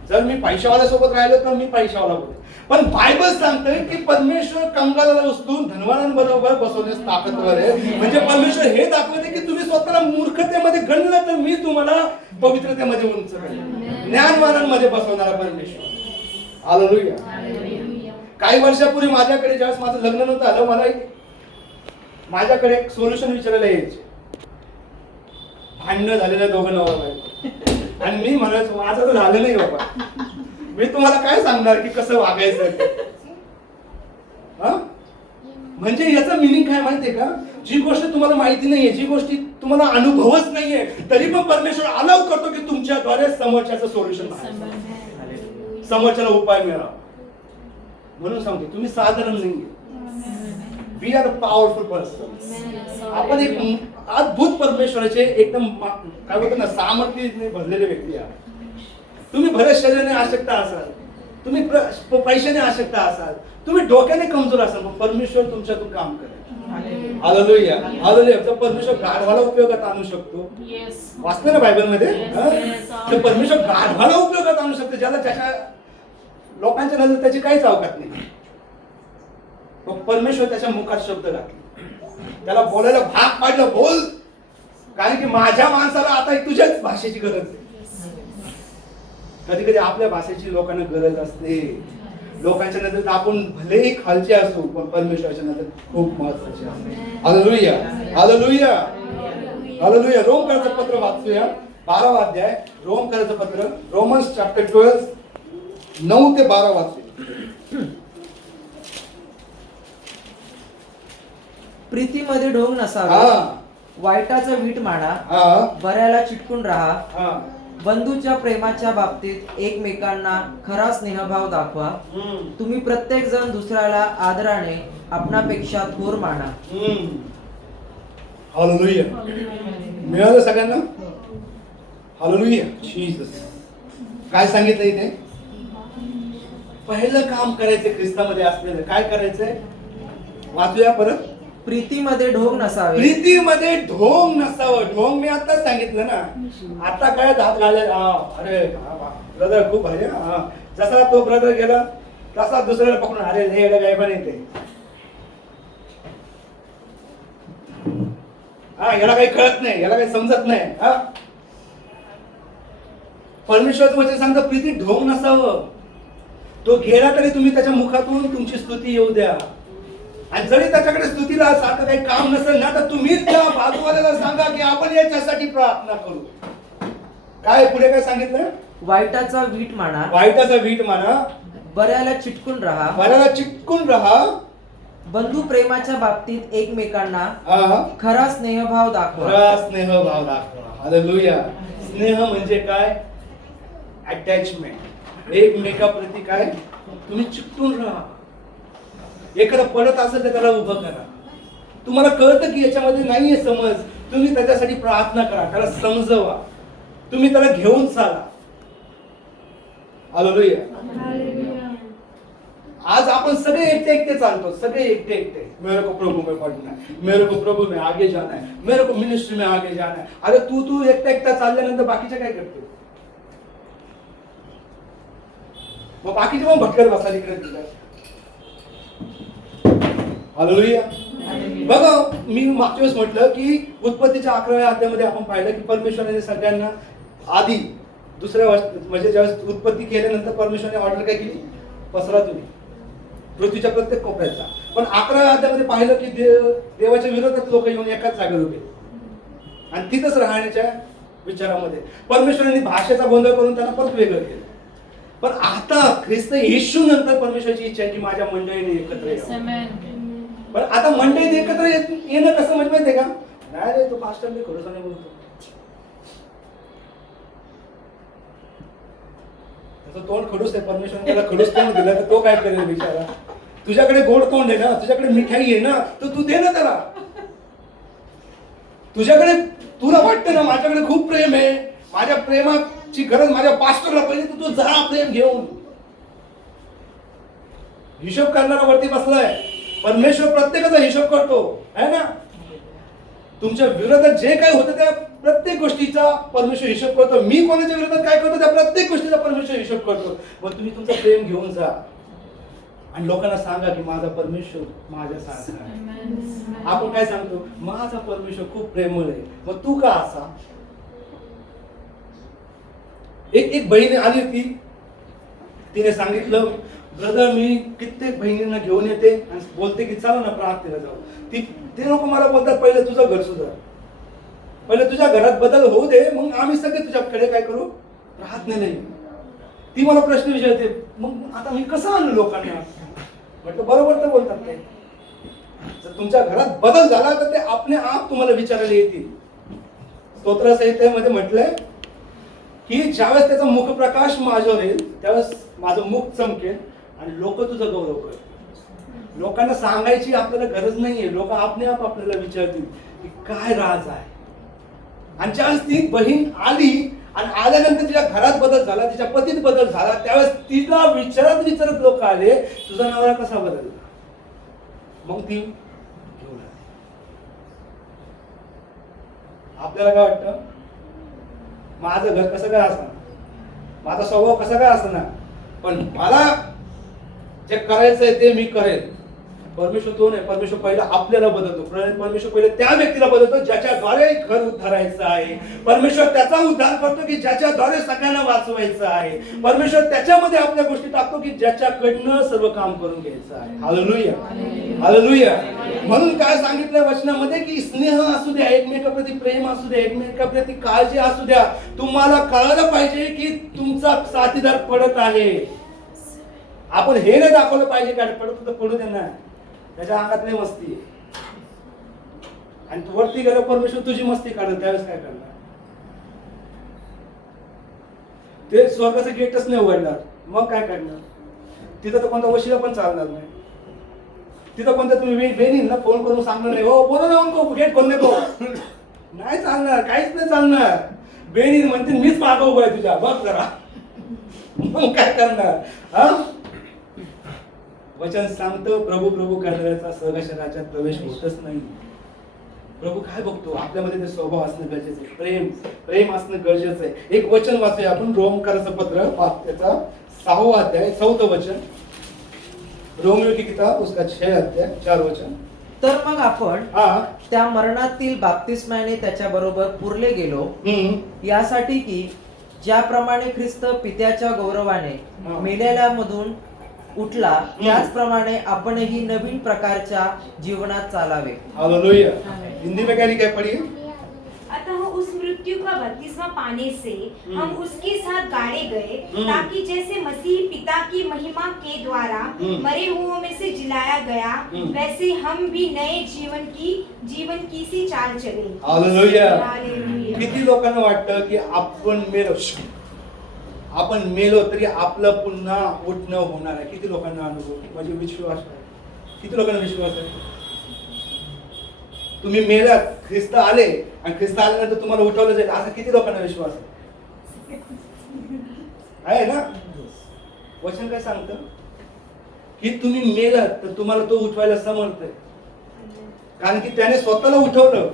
जर मी पैशावाल्या सोबत राहिलो तर मी पैशावाला बोलेन. पण बायबल सांगतोय की परमेश्वर कंगालाला उचलून धनवानांबरोबर बसवण्यास ताकदवर आहे. म्हणजे परमेश्वर हे दाखवते की तुम्ही स्वतःला मूर्खतेमध्ये गणलं तर मी तुम्हाला पवित्रतेमध्ये उंच करेन. ज्ञानवानांमध्ये बसवणारा परमेश्वर. हालेलुया. काही वर्षापूर्वी माझ्याकडे ज्यावेळेस माझं लग्न नव्हतं आलं, मला माझ्याकडे एक सोल्युशन विचारायला यायचे. भांडणं झालेल्या दोघं नवरा बायको, आणि मी म्हणायचो माझं तर झालं नाही बाबा, मी तुम्हाला काय सांगणार की कसं वागायचं. म्हणजे याचा मिनिंग काय माहितीये का, जी गोष्ट तुम्हाला माहिती नाहीये, जी गोष्टी तुम्हाला अनुभवच नाहीये, तरी पण परमेश्वर अलाव करतो की तुमच्याद्वारे समोरच्याचं सोल्युशन, समोरच्याला उपाय मिळावा. म्हणून सांगतो तुम्ही साधारण नाहीये. We are a powerful person. आपण एक अद्भुत परमेश्वराचे एकदम काय बोलतो ना सामर्थ्य भरलेले व्यक्ती आहात. तुम्ही भरत शरीराने आशक्ता असाल, तुम्ही पैशाने आशक्ता असाल, तुम्ही डोक्याने कमजोर असाल, पण परमेश्वर तुमच्यातून काम करेल. हालेलुया. हालेलुया. तर परमेश्वर गाढवाला उपयोगात आणू शकतो. वाचलं ना बायबल मध्ये, तर परमेश्वर गाढवाला उपयोगात आणू शकतो, ज्याला त्याच्या लोकांच्या नजर त्याची काहीच अवकात नाही. परमेश्वर त्याच्या मुखात शब्द घातले, त्याला बोलायला भाग पाडलं, बोल, कारण की माझ्या माणसाला आता तुझ्याच भाषेची गरज आहे. कधी कधी आपल्या भाषेची लोकांना गरज असते. लोकांच्या नजरेत आपण भलेही खालचे असू, पण परमेश्वराच्या नजरेत खूप महत्वाचे असते. हालेलुया. हालेलुया. हालेलुया. रोमकरांचं पत्र वाचूया, 12वा अध्याय रोमकरांचं पत्र, रोमन्स चॅप्टर 12 9 ते 12 वाचूया. प्रीतीमध्ये ढोंग नसावा, वाईटाचा वीट माना, बऱ्याला चिटकून राहा, बंधूच्या प्रेमाच्या बाबतीत एकमेकांना खरा स्नेहभाव दाखवा. तुम्ही प्रत्येक जण दुसऱ्याला आदराने आपणापेक्षा थोर माना. हालेलुया. मिळालं सगळ्यांना. हालेलुया. जीसस काय सांगितलं इथे, पहिलं काम करायचं ख्रिस्तामध्ये असलेलं काय करायचंय, वाचूया परत. प्रीतीमध्ये ढोंग नसावे. प्रीतीमध्ये ढोंग नसावं. ढोंग मी आता सांगितलं ना, आता काय हात घाले. अरे ब्रदर खूप भारी. जसा तो ब्रदर गेला तसा दुसऱ्याला पकडून अरे हे काय पण येते, याला काही कळत नाही, याला काही समजत नाही. परमेश्वराचं वचन सांगतं प्रीती ढोंग नसावं. तो गेला तरी तुम्ही त्याच्या मुखातून तुमची स्तुती येऊ द्या. आणि जरी त्याच्याकडे स्तुतीला सारखं काही काम नसेल ना, तर तुम्ही त्या बाजूवाल्याला सांगा की आपण याच्यासाठी प्रार्थना करू. काय पुढे काय सांगितलं, वाईटाचा वीट माना, वाईटाचा वीट माना, बऱ्याला चिटकून राहा, बऱ्याला चिटकून राहा, बंधू प्रेमाच्या बाबतीत एकमेकांना हा खरा स्नेहभाव दाखवा. खरा स्नेहभाव दाखवा. हालेलुया. स्नेह म्हणजे काय? अटॅचमेंट. एकमेकाप्रती काय? तुम्ही चिकटून राहा. एखादा पडत असेल तर त्याला उभं करा. तुम्हाला कळतं की याच्यामध्ये नाहीये समज, तुम्ही त्याच्यासाठी प्रार्थना करा, त्याला समजवा, तुम्ही त्याला घेऊन चाला. हालेलुया. आज आपण सगळे एकटे एकटे चालतो, सगळे एकटे एकटे. मेरे को प्रभु में पढ़ना है, मेरे को प्रभु में आगे जाना है, मेरे को मिनिस्ट्री में आगे जाना है. अरे तू एकटा एकटा चालल्यानंतर बाकीचे काय करतो? मग बाकीचे मग भटकत बसायला इकडे तिकडे. हालेलुया. बघा, मी मागच्या वेळेस म्हटलं की उत्पत्तीच्या 11व्या अध्यायामध्ये आपण पाहिलं की परमेश्वराने सगळ्यांना आधी दुसऱ्या म्हणजे ज्यावेळेस उत्पत्ती केल्यानंतर परमेश्वराने ऑर्डर काय केली? पसरा तुम्ही पृथ्वीच्या प्रत्येक कोपऱ्याचा. पण 11व्या अध्यायामध्ये पाहिलं की देवाच्या विरोधात लोक येऊन एकाच जागेवर उभे आणि तिथंच राहण्याच्या विचारामध्ये परमेश्वराने भाषेचा गोंधळ करून त्यांना परत वेगळं केलं. पण आता ख्रिस्त येशू नंतर परमेश्वराची इच्छा आहे की माझ्या मंडळीने एकत्र यावं. पण आता मंडळीने एकत्र येणं कसं म्हणजे माहितीये का? नाही रे, तो पास्टर मी खडूसाने बोलतो, त्याचं तोंड खडूस आहे. परमेश्वराने त्याला खडूस तोंड दिलं तर तो काय करेल बिचारा? तुझ्याकडे गोड तोंड आहे ना, तुझ्याकडे मिठाई आहे ना, तर तू दे ना त्याला. तुझ्याकडे तुला वाटतं ना माझ्याकडे खूप प्रेम आहे, माझ्या प्रेमाची गरज माझ्या पास्टरला पाहिजे, तर तू जा प्रेम घेऊन. हिशोब करणारा वरती बसलाय. परमेश्वर प्रत्येकाचा हिशोब करतो है ना. तुमच्या विरोधात जे काही होतं त्या प्रत्येक गोष्टीचा परमेश्वर हिशोब करतो. मी कोणाच्या विरोधात काय करतो त्या प्रत्येक गोष्टीचा परमेश्वर हिशोब करतो. मग तुम्ही तुमचं प्रेम घेऊन जा आणि लोकांना सांगा की माझा परमेश्वर माझ्या सारखा आहे. आपण काय सांगतो? माझा परमेश्वर खूप प्रेमळ आहे. मग तू का असा? एक बहीण आली होती, तिने सांगितलं, ब्रदर मी कित्येक बहिणींना घेऊन येते आणि बोलते की चला ना प्रार्थनेला जाऊ. ते लोक मला बोलतात पहिले तुझं घर सुधार, पहिले तुझ्या घरात बदल होऊ दे, मग आम्ही सगळे तुझ्याकडे काय करू? प्रार्थनेला येऊ. ती मला प्रश्न विचारते, मग आता मी कसं आणू लोकांना? म्हटलं बरोबर तर बोलतात ते. जर तुमच्या घरात बदल झाला तर ते आपले आप तुम्हाला विचारायला येतील. स्तोत्र संहितेमध्ये म्हटलंय की ज्यावेळेस त्याचा मुख प्रकाश माझ्यावर येईल त्यावेळेस माझं मुख चमकेल आणि लोक तुझं गौरव करतील. लोकांना सांगायची आपल्याला गरज नाहीये, लोक आपले आप आपल्याला विचारतील की काय राज आहे. आणि ज्यावेळेस ती बहीण आली आणि आल्यानंतर तिच्या घरात बदल झाला, तिच्या पतीत बदल झाला, त्यावेळेस तिला विचारत लोक आले तुझा नवरा कसा बदलला. मग ती घेऊन आली. आपल्याला काय वाटतं? माझं घर कसं काय असणार, माझा स्वभाव कसा काय असणार, पण मला जे करायचंय ते मी करेल. परमेश्वर तो नाही, परमेश्वर पहिला आपल्याला बदलतो. परमेश्वर पहिले त्या व्यक्तीला बदलतो ज्याच्याद्वारे घर उद्धारायचं आहे. परमेश्वर त्याचा उद्धार करतो की ज्याच्याद्वारे सगळ्यांना वाचवायचं आहे. परमेश्वर त्याच्यामध्ये आपल्या गोष्टी टाकतो की ज्याच्याकडनं सर्व काम करून घ्यायचं आहे. Hallelujah, hallelujah. म्हणून काय सांगितलं वचनामध्ये की स्नेह असू द्या, एकमेकाप्रती प्रेम असू द्या, एकमेकाप्रती काळजी असू द्या. तुम्हाला कळायला पाहिजे की तुमचा साथीदार पडत आहे. आपण हे नाही दाखवलं पाहिजे का पडत तर पडू दे ना, त्याच्या अंगात नाही मस्ती आहे. आणि तू वरती गेलो परमेश्वर तुझी मस्ती काढेल, त्यावेळेस काय करणार? ते स्वर्गाचं गेटच नाही उघडणार, मग काय करणार? तिथं तर कोणता वशिला पण चालणार नाही. तिथं कोणता तुम्ही बेनींना फोन करून सांगणार नाही, हो बोला ना उनको गेट खोलने को, नाही चालणार, काहीच नाही चालणार. बेनीन म्हणते मीच मागं उभा आहे तुझ्या, बघ जरा. मग काय करणार? हा, वचन सांगतो प्रभू प्रभू करणाऱ्याचा सहर्ष राज्यात प्रवेश होतच नाही. प्रभू काय बघतो? आपल्यामध्ये ते स्वभाव असणं गरजेचं आहे, प्रेम असणं गरजेचं आहे. एक वचन वाचूया आपण, रोमकराचं पत्र त्याचा 6वा अध्याय 4थं वचन. रोमियो की किताब उसका 6 अध्याय 4 वचन. तर मग आपण त्या मरणातील बाप्तिस्माने त्याच्या बरोबर पुरले गेलो, यासाठी की ज्याप्रमाणे ख्रिस्त पित्याच्या गौरवाने मेलेल्यामधून उठला त्याचप्रमाणे आपणही नवीन प्रकारच्या जीवनात चालावे. हालेलुया. हिंदी में क्या लिखा है पढ़िए. अतः उस मृत्यु मृत्यु का बपतिस्मा पाने से हम उसके साथ गाड़े गए, ताकि जैसे मसीह पिता की महिमा के द्वारा मरे हुओं में से जिलाया गया, वैसे हम भी नए जीवन की सी चाल चले। हालेलुया। हालेलुया। किती लोकांना वाटतं की आपण मेलो तरी आपलं पुन्हा उठणं होणार आहे? किती लोकांना अनुभव, म्हणजे विश्वास आहे? किती लोकांना विश्वास आहे? तुम्ही मेलात, ख्रिस्त आले आणि ख्रिस्त आल्यानंतर तुम्हाला उठवलं जाईल, असा किती लोकांना विश्वास आहे ना? वचन काय सांगतं की तुम्ही मेलात तर तुम्हाला तो उठवायला समर्थ आहे, कारण की त्याने स्वतःला उठवलं.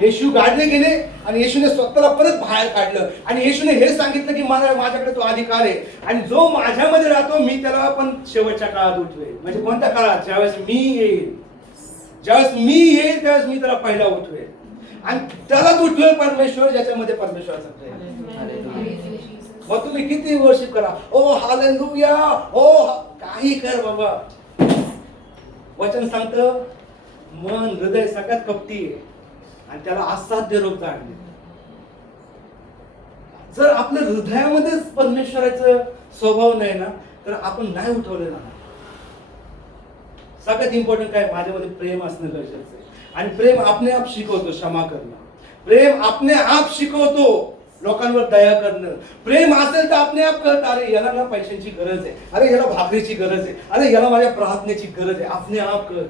येशू गाडले गेले आणि येशूने स्वतःला परत बाहेर काढलं आणि येशूने हे सांगितलं की माझ्याकडे तो अधिकार आहे आणि जो माझ्यामध्ये राहतो मी त्याला पण शेवटच्या काळात उठवेल. म्हणजे कोणत्या काळात? ज्यावेळेस मी येईल त्यावेळेस मी त्याला पहिला उठवेल आणि त्यालाच उठवेल परमेश्वर, ज्याच्यामध्ये परमेश्वराचा प्रेम. मग तुम्ही किती वर्षिप करा, ओ हालेलुया, ओ काही कर बाबा. वचन सांगतं मन हृदय सगळ्यात कपटी आहे आणि त्याला असाध्य रोग जाणले. जर आपल्या हृदयामध्येच परमेश्वराचा स्वभाव नाही ना तर आपण नाही उठवले ना. सगळ्यात इम्पॉर्टंट काय? माझ्यामध्ये प्रेम असणं गरजेचं आहे. आणि प्रेम आपले आप शिकवतो क्षमा करणं. प्रेम आपले आप शिकवतो लोकांवर दया करणं. प्रेम असेल तर आपले आप कळतं, अरे याला ना पैशांची गरज आहे, अरे याला भाकरीची गरज आहे, अरे याला माझ्या प्रार्थनेची गरज आहे. आपले आप कळत.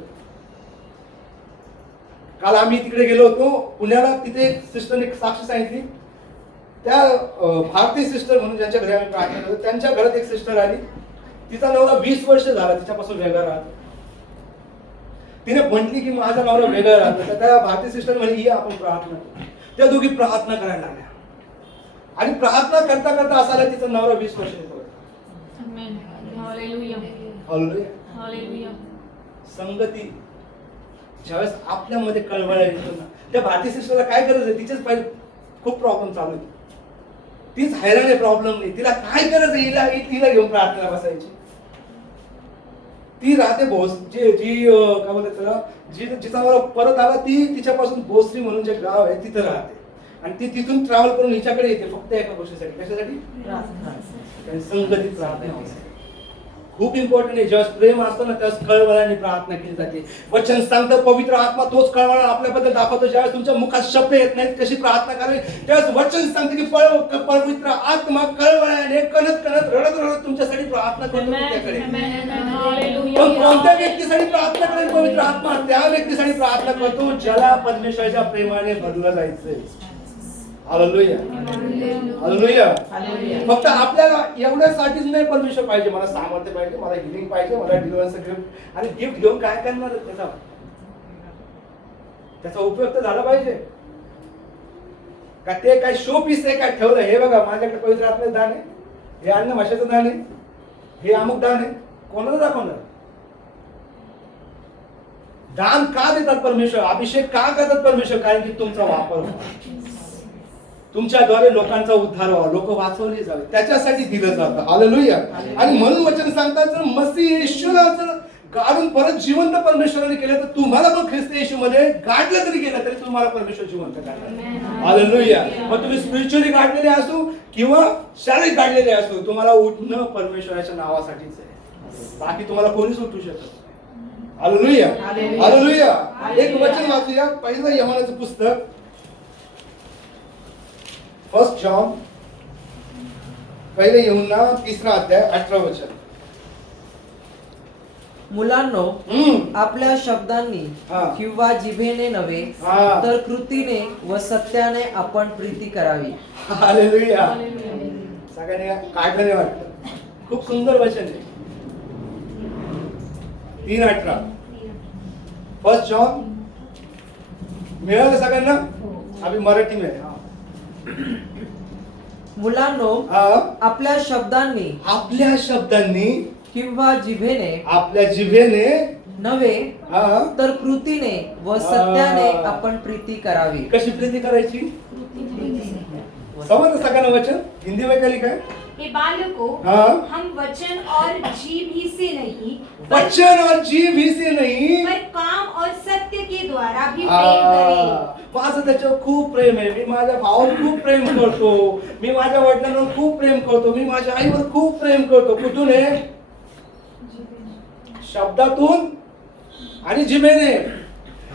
काल आम्ही तिकडे गेलो होतो पुण्याला, तिथे एक सिस्टरने एक साक्षी सांगितली. त्या भारतीय सिस्टर म्हणून ज्यांच्या घरी आम्ही प्रार्थना करतो त्यांच्या घरात एक सिस्टर आली. तिचा नवरा 20 वर्ष झाला तिच्यापासून वेगळा राहतो. तिने म्हटली की माझा नवरा वेगळा राहतो. तर त्या भारतीय सिस्टर म्हणे ये आपण प्रार्थना करू. त्या दोघी प्रार्थना करायला लागल्या आणि प्रार्थना करता करता असायला तिचा नवरा 20 वर्ष संगती ज्यावेळेस आपल्यामध्ये कळवळा येतो ना, त्या भारतीय सिस्टरला काय गरज आहे? तिचेच पहिले खूप प्रॉब्लेम चालू आहे. तीच हैराण आहे, प्रॉब्लेम नाही. तिला काय गरज आहे तिला घेऊन प्रार्थना बसायची? ती राहते जी काय बोलतात त्याला, जिचा मला परत आला ती तिच्यापासून भोसरी म्हणून जे गाव आहे तिथं राहते आणि ती तिथून ट्रॅव्हल करून हिच्याकडे येते फक्त एका गोष्टीसाठी. कशासाठी? संगतीत प्रार्थना. खूप इम्पॉर्टंट आहे. जेव्हा प्रेम असतं ना त्यावेळेस कळवळ्याने प्रार्थना केली जाते. वचन सांगतं पवित्र आत्मा तोच कळवळा आपल्याबद्दल दाखवतो. ज्यावेळेस तुमच्या मुखात शब्द येत नाहीत कशी प्रार्थना करावी, त्यावेळेस वचन सांगते की पवित्र आत्मा कळवळ्याने कणत रडत तुमच्यासाठी प्रार्थना करतो तुमच्याकडे. पण कोणत्या व्यक्तीसाठी प्रार्थना करेल पवित्र आत्मा? त्या व्यक्तीसाठी प्रार्थना करतो ज्याला परमेश्वराच्या प्रेमाने भरलं जायचंय. हालेलुया. हालेलुया. फक्त आपल्याला एवढ्यासाठीच नाही परमेश्वर पाहिजे, मला सामर्थ्य पाहिजे, मला हिलिंग पाहिजे, मला डिलिव्हरन्स गिफ्ट. आणि गिफ्ट घेऊन काय करणार त्याचा उपयोग तर झाला पाहिजे का? ते काय शो पीस आहे काय ठेवलं? हे बघा माझ्याकडे पवित्र आत्म्याचं दान आहे, हे अन्न भाषेचं दान आहे, हे अमुक दान आहे. कोणाला दाखवणार? दान का देतात परमेश्वर? अभिषेक का करतात परमेश्वर? कारण की तुमचा वापर व्हावा, तुमच्याद्वारे लोकांचा उद्धार व्हावा, लोक वाचवले जावे, त्याच्यासाठी दिलं जातं. हालेलुया. आणि म्हणून वचन सांगतात जर मसीह येशूला जर गाडून परत जिवंत परमेश्वराने केलं तर तुम्हाला पण ख्रिस्त येशूमध्ये गाडलं जरी गेलं तरी तुम्हाला परमेश्वर जिवंत करणार. हालेलुया. मग तुम्ही स्पिरिच्युअली गाडलेले असो किंवा शारीरिक गाडलेले असो, तुम्हाला उठणं परमेश्वराच्या नावासाठीच आहे. बाकी तुम्हाला कोणीच उठू शकत नाही. हालेलुया. हालेलुया. एक वचन वाचूया, पहिलं यहोवाचं पुस्तक 1 जॉन, पहिले यूहन्ना 3रा अध्याय 18 वचन. मुलांनो, आपल्या शब्दांनी किंवा जिभेने नव्हे तर कृतीने व सत्याने आपण प्रीती करावी. हालेलुया. सगळ्यांनी काढलं वाटतं. खूप सुंदर वचन आहे. 3:18 1 जॉन मिळालं सगळ्यांना? आम्ही मराठी में. मुलांनो, आपल्या शब्दांनी किंवा जिभेने नव्हे तर कृतीने व सत्याने आपण प्रीती करावी. कशी प्रीती करायची? समजलं सगळ्यांना वचन? हिंदी में काय लिखा है? हे बालकों, हम वचन और जीभ ही से नहीं पर काम और सत्य के द्वारा भी प्रेम करें. माझं त्याच्यावर खूप प्रेम आहे, मी माझ्या भावावर खूप प्रेम करतो, मी माझ्या वडिलांवर खूप प्रेम करतो, मी माझ्या आईवर खूप प्रेम करतो. कुठून आहे? शब्दातून आणि जिभेने.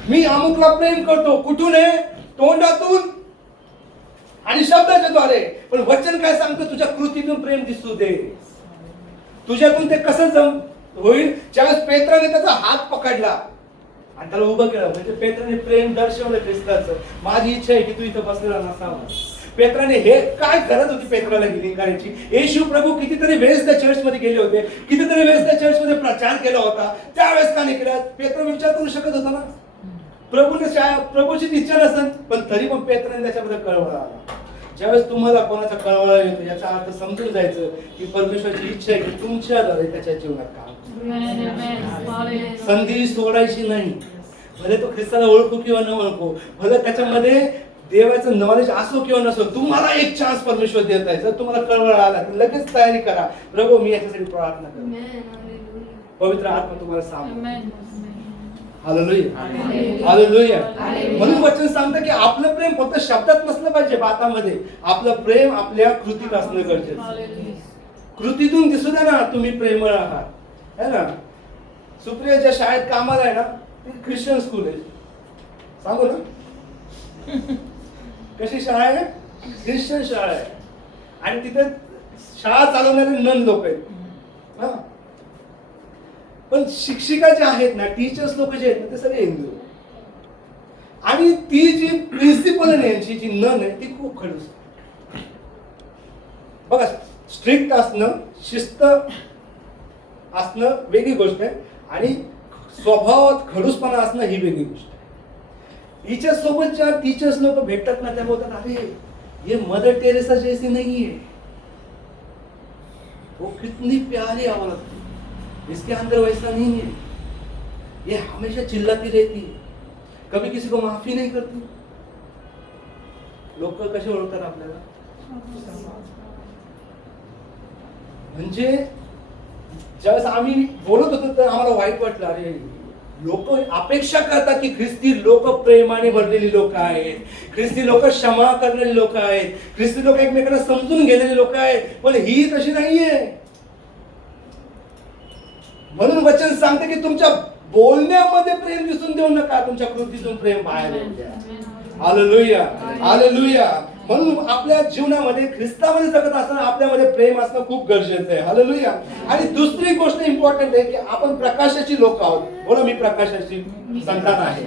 मी अमुकला प्रेम करतो. कुठून आहे? तोंडातून आणि शब्दाच्या द्वारे. पण वचन काय सांगतं? तुझ्या कृतीतून प्रेम दिसू दे. तुझ्यातून ते कसं होईल? ज्यावेळेस पेत्राने त्याचा हात पकडला आणि त्याला उभं केलं, म्हणजे पेत्राने प्रेम दर्शवलं ख्रिस्ताचं. माझी इच्छा आहे की तू इथं बसलेला नसावा. पेत्राने हे काय गरज होती पेत्राला हिलिंग करायची? येशू प्रभू कितीतरी वेळेस त्या चर्च मध्ये गेले होते, कितीतरी वेळेस त्या चर्च मध्ये प्रचार केला होता, त्यावेळेस का नाही केला? पेत्र विचार करू शकत होता ना. प्रभूची इच्छा नसेल, पण तरी पण पेत्राने त्याच्यामध्ये कळवळा आला. ज्यावेळेस तुम्हाला कोणाचा कळवळा येतो, याचा अर्थ समजून जायचं की परमेश्वराची इच्छा आहे की तुमच्याद्वारे त्याच्या जीवनात काम. संधी सोडायची नाही. भले तो ख्रिस्ताला ओळखू किंवा न ओळखू, भले त्याच्यामध्ये देवाचं नॉलेज असो किंवा नसो, तुम्हाला एक चान्स परमेश्वर देत आहे. जर तुम्हाला कळवळा आला तर लगेच तयारी करा. प्रभू मी याच्यासाठी प्रार्थना करतो. पवित्र आत्मा तुम्हाला सांग. Hallelujah, hallelujah. म्हणून वचन सांगतं की आपलं प्रेम फक्त शब्दात नसलं पाहिजे, बातामध्ये. आपलं प्रेम आपल्या कृतीत असणं गरजेचं. कृतीतून दिसू द्या ना तुम्ही प्रेमळ आहात, है ना. सुप्रिया ज्या शाळेत कामाला आहे ना, ती ख्रिश्चन स्कूल आहे. सांगू ना कशी शाळा आहे? ख्रिश्चन शाळा आहे. आणि तिथे शाळा चालवणारे नन लोक आहेत. पण शिक्षिका जे आहेत ना, टीचर्स लोक जे आहेत ना, ते सगळे हिंदू. आणि ती जी प्रिन्सिपल आहे यांची, जी नन आहे, ती खूप खडूस. बघा, स्ट्रिक्ट असणं, शिस्त असणं वेगळी गोष्ट आहे, आणि स्वभावात खडूसपणा असणं ही वेगळी गोष्ट आहे. हिच्या सोबतच्या टीचर्स लोक भेटतात ना, त्या बोलतात, अरे ये मदर टेरेसा जैसी नहीं है, वो कितनी प्यारी औरत है, इसके अंदर वैसा नहीं है, ये हमेशा चिल्लाती रहती है, कभी किसी को माफी नहीं करती. लोक कसे ओळखतात आपल्याला? म्हणजे ज्यावेळेस आम्ही बोलत होतो तर आम्हाला वाईट वाटलं, अरे लोक अपेक्षा करतात की ख्रिस्ती लोक प्रेमाने भरलेली लोक आहेत, ख्रिस्ती लोक क्षमा करणारी लोक आहेत, ख्रिस्ती लोक एकमेकांना समजून गेलेली लोक आहेत. पण ही तशी नाहीये. म्हणून वचन सांगते की तुमच्या बोलण्यामध्ये प्रेम दिसून देऊ नका, तुमच्या कृतीतून प्रेम बाहेर येऊ द्या. Hallelujah, hallelujah. म्हणून आपल्या जीवनामध्ये ख्रिस्तामध्ये जगत असताना आपल्यामध्ये प्रेम असणं खूप गरजेचं आहे. हालेलुया. आणि दुसरी गोष्ट इम्पॉर्टंट आहे की आपण प्रकाशाची लोक आहोत. बोला, मी प्रकाशाची संतान आहे,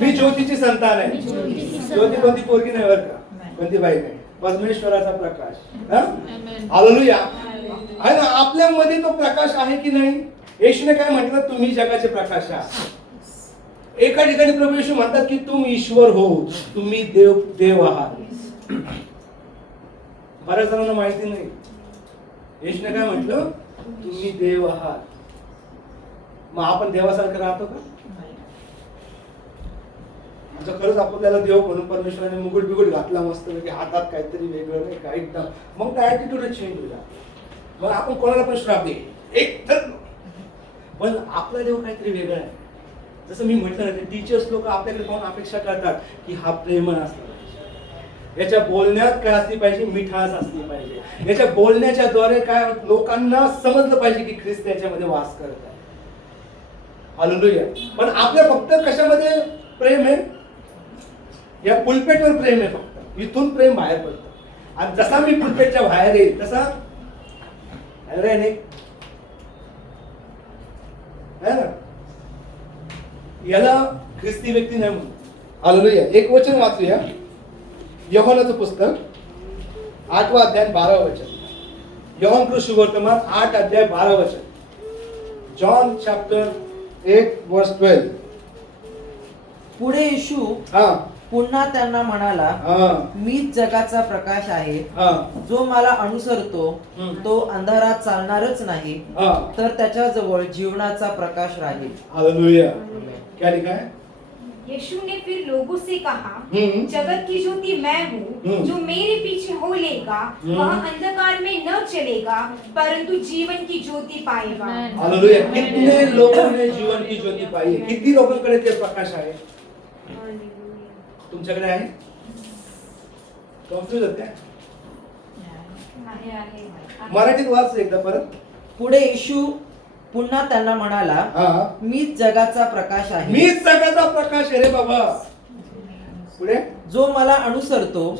मी ज्योतीची संतान आहे. ज्योती कोणती पोरगी नाही बरं का, कोणती बाई नाही, परमेश्वराचा प्रकाश. हालेलुया. आहे ना, आपल्यामध्ये तो प्रकाश आहे की नाही? येशूने काय म्हटलं? तुम्ही जगाचे प्रकाश आहात. एका ठिकाणी प्रभू येशू म्हणतात की तुम ईश्वर हो, तुम्ही देव आहात. बऱ्याच जणांना माहिती नाही. येशूने काय म्हटलं? तुम्ही देव आहात. मग आपण देवासारखं राहतो का? म्हणजे खरंच आपल्याला देव म्हणून परमेश्वराने मुकुट बिकुट घातला मस्त, की हातात काहीतरी वेगळं नाही, काही मग त्या ऍटिट्यूडच चेंज होईल. मग आपण कोणाला पण श्राप दे एक तर, पण आपला देव काहीतरी वेगळा आहे. जसं मी म्हटलं ना, ते टीचर्स लोक आपल्याकडे पाहून अपेक्षा करतात की हा प्रेमळ असला पाहिजे, याच्या बोलण्यात काय असली पाहिजे, मिठास असली पाहिजे, याच्या बोलण्याच्या द्वारे काय लोकांना समजलं पाहिजे की ख्रिस्त याच्यामध्ये वास करत आहे. हालेलुया. पण आपल्या फक्त कशामध्ये प्रेम आहे? या पुलपेटवर प्रेम आहे फक्त. इथून प्रेम बाहेर पडतं. आणि जसा मी पुलपेटच्या बाहेर येईल तसा नाही ना, याला ख्रिस्ती व्यक्ती नाही म्हणून. हालेलुया. एक वचन वाचूया, योहानाचं पुस्तक 8वा अध्याय 12वा वचन. योहान सुवर्तमान 8 अध्याय 12 वचन. जॉन चॅप्टर 8 वर्स 12. पुढे येशू पुन्हा त्यांना म्हणाला, मीच जगाचा प्रकाश आहे, जो मला अनुसरतो तो अंधारात चालणारच नाही, तर त्याच्या जवळ जीवनाचा प्रकाश राहील. हालेलुया. क्या लिखा है? यीशु ने फिर लोगों से कहा, जगत की ज्योति मैं हूँ, जो मेरे पीछे हो लेगा वह अंधकार में न चलेगा परंतु जीवन की ज्योति पाएगा. हालेलुया. कितने लोगों ने जीवन की ज्योति पाई है? किती लोकांकडे ते प्रकाश आहे? तुमच्याकडे आहे? कन्फ्युज होत काय? मराठीत वाच एकदा परत. पुढे येशू पुन्हा त्यांना म्हणाला, मीच जगाचा प्रकाश आहे. मीच जगाचा प्रकाश आहे रे बाबा. पुढे, जो मला अनुसरतो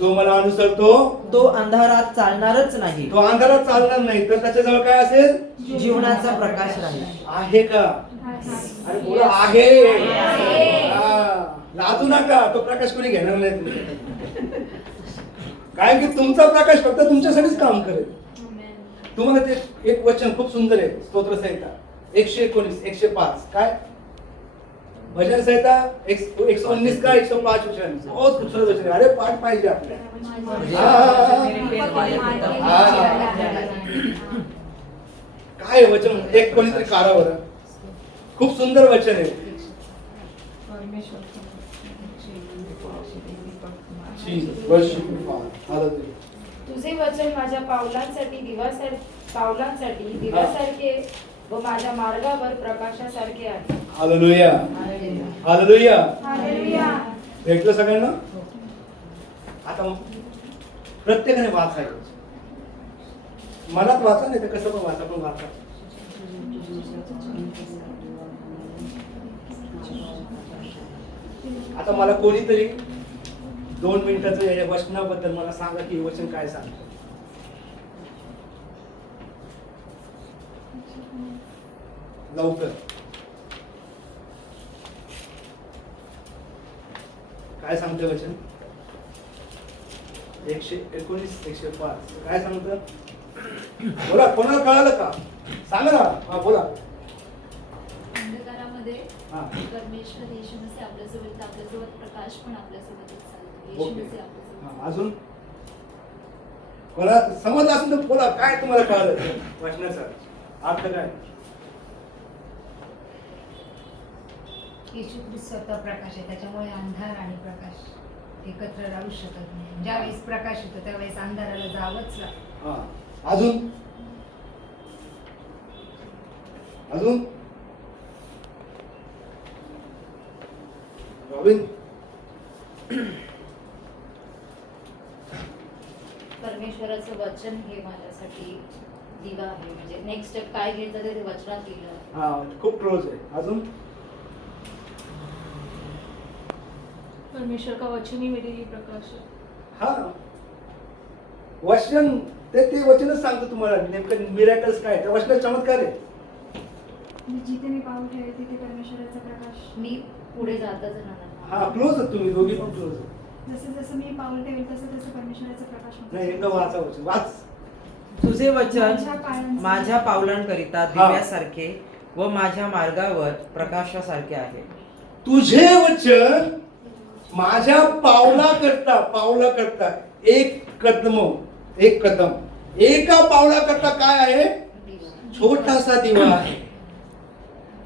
तो अंधारात चालणारच नाही, अंधारात चालणार नाही, तर त्याच्याजवळ काय असेल? जीवनाचा प्रकाश राहील. आहे का? अरे बोला आहे. लाजू नका, तो प्रकाश कोणी घेणार नाही तुमच्याकडे. काय की तुमचा प्रकाश फक्त तुमच्यासाठीच काम करेल. तुम्हाला ते एक वचन खूप सुंदर आहे, स्तोत्र संहिता 119 105. काय? भजन संहिता 119 का 105 वचन. बहुत खूबसूरत वचन. अरे पाठ पाहिजे आपल्याला. काय वचन एक कोणीतरी काढावर. खूप सुंदर वचन आहे. तुझे वचन माझ्या पावलांसाठी दिव्यासारखे व माझ्या मार्गावर प्रकाशासारखे आहे. हालेलुया. हालेलुया. हालेलुया. भेटलं सगळ्यांना? आता प्रत्येकाने वाचायचं. मनात वाचा, नाही तर कसं पण वाचा, पण वाचा. आता मला कोणीतरी 2 मिनिटाचं या वचनाबद्दल मला सांगा की वचन काय सांगतं. लवकर. काय सांगतं वचन? 119 105 काय सांगतं? बोला, कोणाला कळालं का? सांगा ना. हा बोला. अंधकारामध्ये परमेश्वर येशू मसीह आपल्यासोबत, आपल्यासोबत प्रकाश पण आपल्यासोबतच चालतो. येशू मसीह आपल्यासोबत. अजून कोणा समजलं असेल तर बोला. काय तुम्हाला कळालं वचनाचा अर्थ काय? येशू ख्रिस्त स्वतः प्रकाश आहे, त्याच्यामुळे अंधार आणि प्रकाश एकत्र राहू शकत नाही. ज्यावेळेस प्रकाश येतो त्यावेळेस अंधाराला जावंच लागतं. अजून अजून रॉबिन. परमेश्वराचं वचन हे माझ्यासाठी दिवा आहे. म्हणजे नेक्स्ट स्टेप काय घ्यायचं ते वचनात लिहिलं. हा, खूप क्लोज आहे. अजून परमेश्वर का वचन ही मेरे लिए प्रकाश है. हा, वचन ते वचनच सांगतो तुम्हाला नेमकं मिरॅकल्स काय. त्या वचनात चमत्कार आहे. जिथे मी पाऊल ठेवेल तिथे परमेश्वराचा प्रकाश. मी पुढे जातच राहणार. हा, क्लोज आहेत तुम्ही दोघी पण क्लोज आहे. जसं जसं मी पाऊल ठेवेल तसं तसं परमेश्वराचा प्रकाश होतो. नाही, एकदा वाचा वचन. वाच. तुझे वचन माझ्या पावलांकरिता दिव्यासारखे व माझ्या मार्गावर प्रकाशासारखे आहे. तुझे वचन माझ्या पावला करता एक कदम एका पावला करता काय आहे? छोटासा दिवा आहे.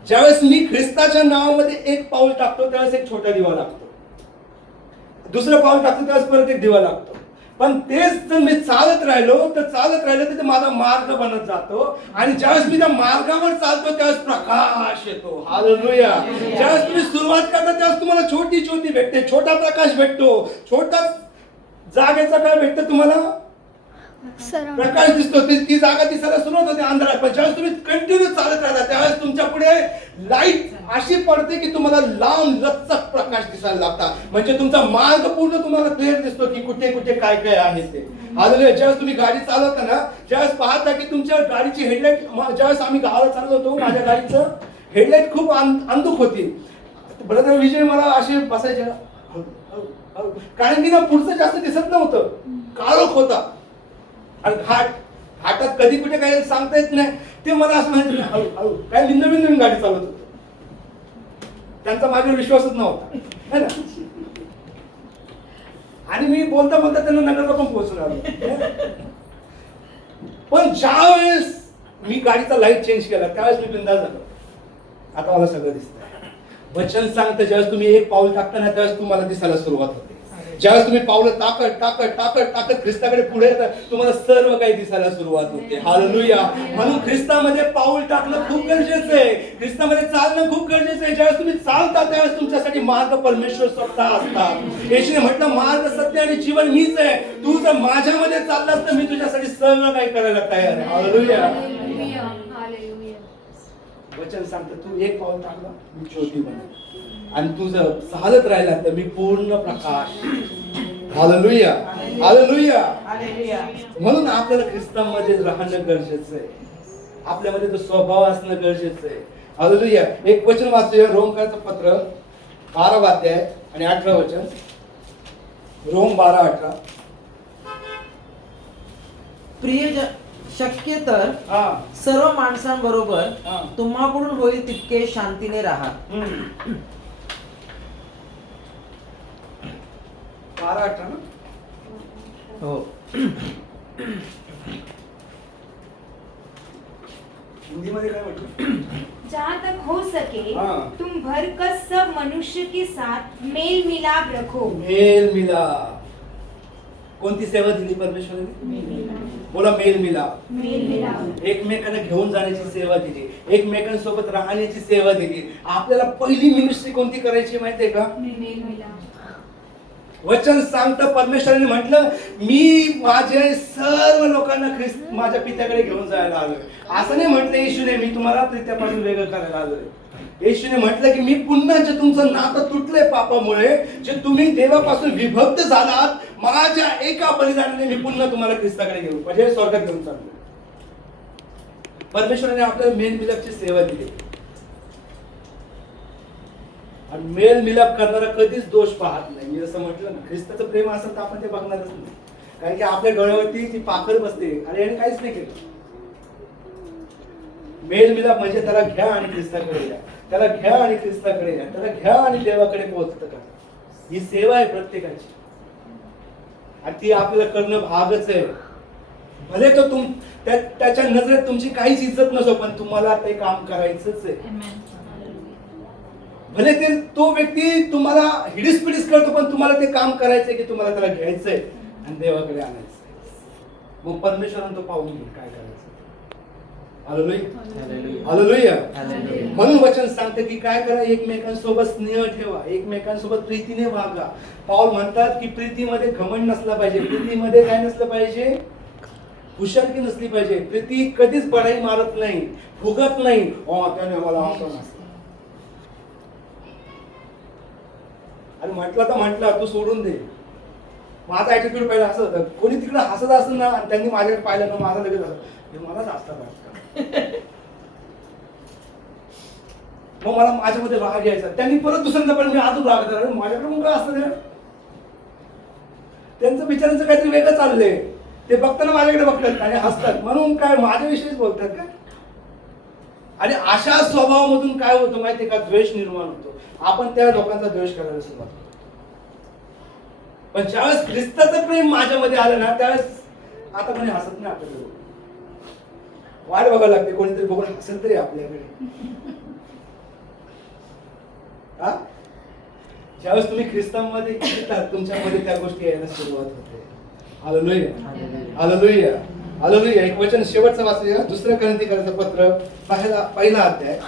ज्यावेळेस मी ख्रिस्ताच्या नावामध्ये एक पाऊल टाकतो त्यावेळेस एक छोटा दिवा लागतो. दुसरं पाऊल टाकतो त्यावेळेस परत एक दिवा लागतो. पण तेच जर मी चालत राहिलो तर ते माझा मार्ग बनत जातो. आणि ज्यावेळेस मी त्या मार्गावर चालतो त्यावेळेस प्रकाश येतो. हालेलुया. ज्यावेळेस तुम्ही सुरुवात करता त्यावेळेस तुम्हाला छोटी ज्योती भेटते, छोटा प्रकाश भेटतो, छोटा जागेचा काय भेटतं तुम्हाला? प्रकाश दिसतो. ती जागा दिसायला सुरुवात होते अंधारात. पण ज्यावेळेस तुम्ही कंटिन्यू चालत राहता त्यावेळेस तुमच्या पुढे लाईट अशी पडते की तुम्हाला लांब लचक प्रकाश दिसायला लागतात. म्हणजे तुमचा मार्ग पूर्ण तुम्हाला क्लिअर दिसतो की कुठे कुठे काय काय आहे ते. हालेलुया. ज्यावेळेस तुम्ही गाडी चालवता ना, ज्यावेळेस पाहता की तुमच्या गाडीची हेडलाईट, ज्यावेळेस आम्ही गावाला चाललो होतो माझ्या गाडीचं हेडलाईट खूप अंधुक होती. ब्रदर विजय मला असे बसायचे कारण की ना पुढचं जास्त दिसत नव्हतं, काळोख होता. आणि घाटात कधी कुठे काही सांगता येत नाही. ते मला असं माहिती हळू काय नवीन गाडी चालवत होतो. त्यांचा माझ्यावर विश्वासच नव्हता है ना. आणि मी बोलता त्यांना नगरला पण पोहोचून आलो. पण ज्या वेळेस मी गाडीचा लाईट चेंज केला त्यावेळेस मी बिंदास झालो. आता मला सगळं दिसतं. वचन सांगतं ज्यावेळेस तुम्ही एक पाऊल टाकता ना त्यावेळेस तुम्हाला दिसायला सुरुवात होते. ज्यावेळेस तुम्ही पावलं टाकत ख्रिस्ताकडे पुढे येतात, तुम्हाला सर्व काही दिसायला सुरुवात होते. हालेलुया. म्हणून ख्रिस्तामध्ये पाऊल टाकणं खूप गरजेचं आहे. ख्रिस्तामध्ये चालणं खूप गरजेचं आहे. ज्यावेळेस तुम्ही चालता त्यावेळेस तुमच्यासाठी मार्ग परमेश्वर स्वतः असतात. येशूने म्हटलं, मार्ग, सत्य आणि जीवन मीच आहे. तू जर माझ्यामध्ये चाललास तर मी तुझ्यासाठी सर्व काही करायला तयार आहे. हालेलुया. वचन सांगतं, तू एक पाऊल टाकला मी ज्योती बनेन, आणि तू जर चालत राहिला तर मी पूर्ण प्रकाश. हालेलुया. हालेलुया. म्हणून आपल्याला ख्रिस्तामध्ये राहणं गरजेचं आहे. आपल्यामध्ये तो स्वभाव असणं गरजेचं आहे. हालेलुया. एक वचन वाचूया, रोमकरांचं पत्र 12 अध्याय आणि 18 वचन. रोम 12:18. शक्य तर सर्व माणसांबरोबर तुम्हाकडून होईल तितके शांतीने राहा. 12:18 ना? हो. हिंदीमध्ये काय म्हटलं? जहाँ तक हो सके हाँ। तुम भरकस सब मनुष्य के साथ मेल मिलाप रखो. मेल मिलाप. कोणती सेवा दिली परमेश्वराने? बोला, मेल मिलाप. मेल मिलाप. एकमेकांना घेऊन जाण्याची सेवा दिली, एकमेकांसोबत राहण्याची सेवा दिली. आपल्याला पहिली मिनिस्ट्री कोणती करायची माहितीये का? मेल मिलाप. वचन सांगतं, परमेश्वराने म्हटलं, मी माझे सर्व लोकांना माझ्या पित्याकडे घेऊन जायला आलोय. असं नाही म्हटलं येशूने, मी तुम्हाला पित्यापासून वेगळं करायला आलोय. येशूने म्हटलं की मी पुन्हा जे तुमचं नातं तुटलंय पापामुळे, जे तुम्ही देवापासून विभक्त झालात, माझ्या एका बलिदानाने मी पुन्हा तुम्हाला ख्रिस्ताकडे घेऊन, म्हणजे स्वर्गात घेऊन चाललो. परमेश्वराने आपल्याला मेल मिलापची सेवा दिली. आणि मेल मिलाप करणारा कधीच दोष पाहत नाही. मी जसं म्हटलं ना, ख्रिस्ताचं प्रेम असेल तर आपण ते बघणारच नाही. कारण की आपल्या डोळ्यावरती ती पाखर बसते, अरे याने काहीच नाही केलं. मेल मिलाप म्हणजे त्याला घ्या आणि ख्रिस्ताकडे या, त्याला घ्या आणि ख्रिस्ताकडे या, त्याला घ्या आणि देवाकडे पोहोचत का. ही सेवा आहे प्रत्येकाची, आणि ती आपल्याला करणं भागच आहे. भले तो त्याच्या नजरेत तुमची काहीच इज्जत नसो, पण तुम्हाला ते काम करायचंच आहे. भले तो व्यक्ती तुम्हाला हिडीस करतो, पण तुम्हाला ते काम करायचंय की तुम्हाला त्याला घ्यायचंय आणि देवाकडे आणायचंय. मग परमेश्वराने तो पाहून घेईल काय करायचं. हालेलुया. म्हणून वचन सांगते की काय करा, एकमेकांसोबत स्नेह ठेवा, एकमेकांसोबत प्रीतीने वागा. पाऊल म्हणतात की प्रीतीमध्ये घमंड नसला पाहिजे, प्रीतीमध्ये काय नसलं पाहिजे, हुशारकी नसली पाहिजे. प्रीती कधीच बढाई मारत नाही, फुगत नाही. त्याने मला असं नसतं, आणि म्हटलं तर म्हटलं, तू सोडून दे. माझा ऍटिट्यूड पहिला असं होतं, कोणी तिकडे हसत असेल ना आणि त्यांनी माझ्याकडे पाहिलं ना, माझा लगेच हे मलाच असतं वाटतं. मग मला माझ्यामध्ये राग यायचा. त्यांनी परत दुसऱ्यांदा पण मी अजून राग करणार, माझ्याकडे मग काय असतं ते, त्यांचं बिचारांचं काहीतरी वेगळं चाललंय. ते बघताना माझ्याकडे बघतात आणि हसतात, म्हणून काय माझ्याविषयीच बोलतात का. आणि अशा स्वभावामधून काय होतं माहितीये का, द्वेष निर्माण होतो. आपण त्या लोकांचा द्वेष करायला सुरुवात करतो. पण ज्यावेळेस ख्रिस्ताचं प्रेम माझ्यामध्ये आलं ना, त्यावेळेस आता कोणी हसत नाही आपल्याकडे. वाट बघायला लागते, कोणीतरी बघून हसेल तरी आपल्याकडे. ज्यावेळेस तुम्ही ख्रिस्तामध्ये येतात, तुमच्यामध्ये त्या गोष्टी यायला सुरुवात होते. हालेलुया. हालेलुया. हालेलुया. एक वचन शेवटचं वाचूया, 2 कोरिंथीकरांचं पत्र पहिला अध्याय,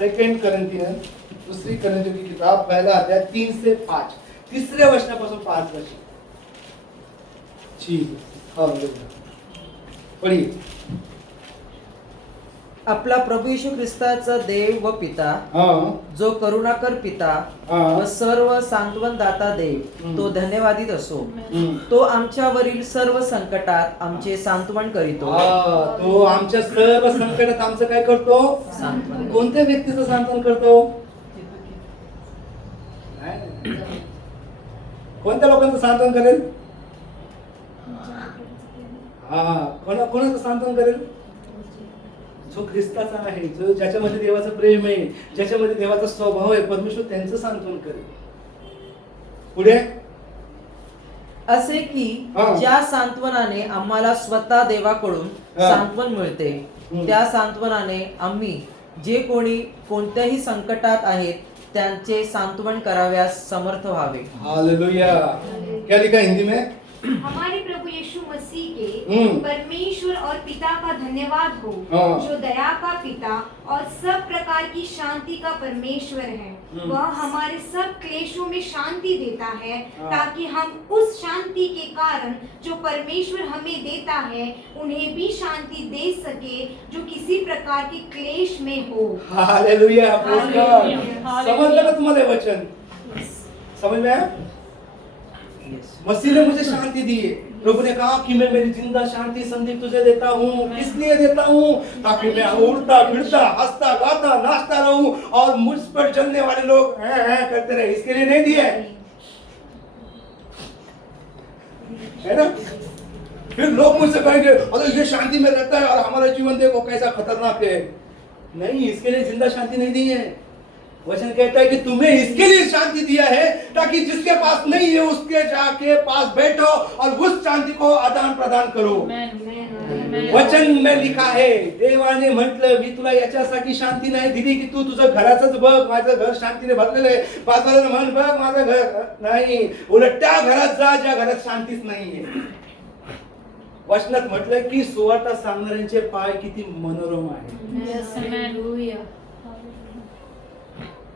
2 कोरिंथियन 2 कोरिंथीची किताब पहिला अध्याय 3 से 5, 3ऱ्या वचनापासून 5 वचन. हालेलुया. पढिए. आपला प्रभू येशू ख्रिस्ताचा देव व पिता, जो करुणाकर पिता व सर्व सांत्वन दाता देव, तो धन्यवादित असो. तो आमच्यावरील सर्व संकटात आमचे सांत्वन करीतो. तो आमच्या सर्व संकटात आमचं काय करतो, सांत्वन. कोणत्या व्यक्तीचं सांत्वन करतो, कोणत्या लोकांचं सांत्वन करेल, कोणाचं सांत्वन करेल, जो ख्रिस्ताचा आहे, जो ज्याच्यामध्ये देवाचं प्रेम आहे, ज्याच्यामध्ये देवाचा स्वभाव आहे, परमेश्वर त्यांचं सांत्वन करेल. पुढे असे की ज्या सांत्वनाने आम्हाला स्वतः देवाकडून सांत्वन मिळते, त्या सांत्वनाने आम्ही जे कोणी कोणत्याही संकटात आहेत त्यांचे सांत्वन कराव्यास समर्थ व्हावे. हालेलुया. क्या लिखा हिंदी में? हमारे प्रभु यीशु मसीह के हम्म। परमेश्वर और पिता का धन्यवाद हो, हाँ। जो दया का पिता और सब प्रकार की शांति का परमेश्वर है। वह हमारे सब क्लेशों में शांति देता है, हाँ। ताकि हम उस शांति के कारण जो परमेश्वर हमें देता है उन्हें भी शांति दे सके, जो किसी प्रकार के क्लेश में हो। हालेलुया. Praise God. हालेलुया. समजलं का तुम्हाला हे वचन? समझ में आया? मसीह ने मुझे शांति दी है. प्रभु ने कहा कि मैं मेरी जिंदा शांति संदीप तुझे देता हूँ. किस लिए देता हूँ? ताकि मैं उड़ता फिरता हंसता गाता नाचता रहूं और मुझ पर चलने वाले लोग हैं करते रहे. इसके लिए नहीं दिया है ना? फिर लोग मुझसे कहेंगे अरे ये शांति में रहता है और हमारा जीवन देखो कैसा खतरनाक है. नहीं, इसके लिए जिंदा शांति नहीं दी है. वचन कहता है कि तुम्हें इसके लिए शांति दिया है ताकि जिसके पास नहीं है उसके जाके पास बैठो और उस शांति को आदान प्रदान करो. वचन में लिखा आहे, देवाने म्हटलं मी तुला याच्यासाठी शांती नाही दिली की तू तुझं घराचंच बघ, माझं घर शांतीने भरलेलं आहे. पासवाल्याला म्हण बघ माझं घर नाही, उलट त्या घरात जा ज्या घरात शांतीच नाहीये. वचनात म्हटलंय की सुवार्ता सांगणाऱ्यांचे पाय किती मनोरम आहे.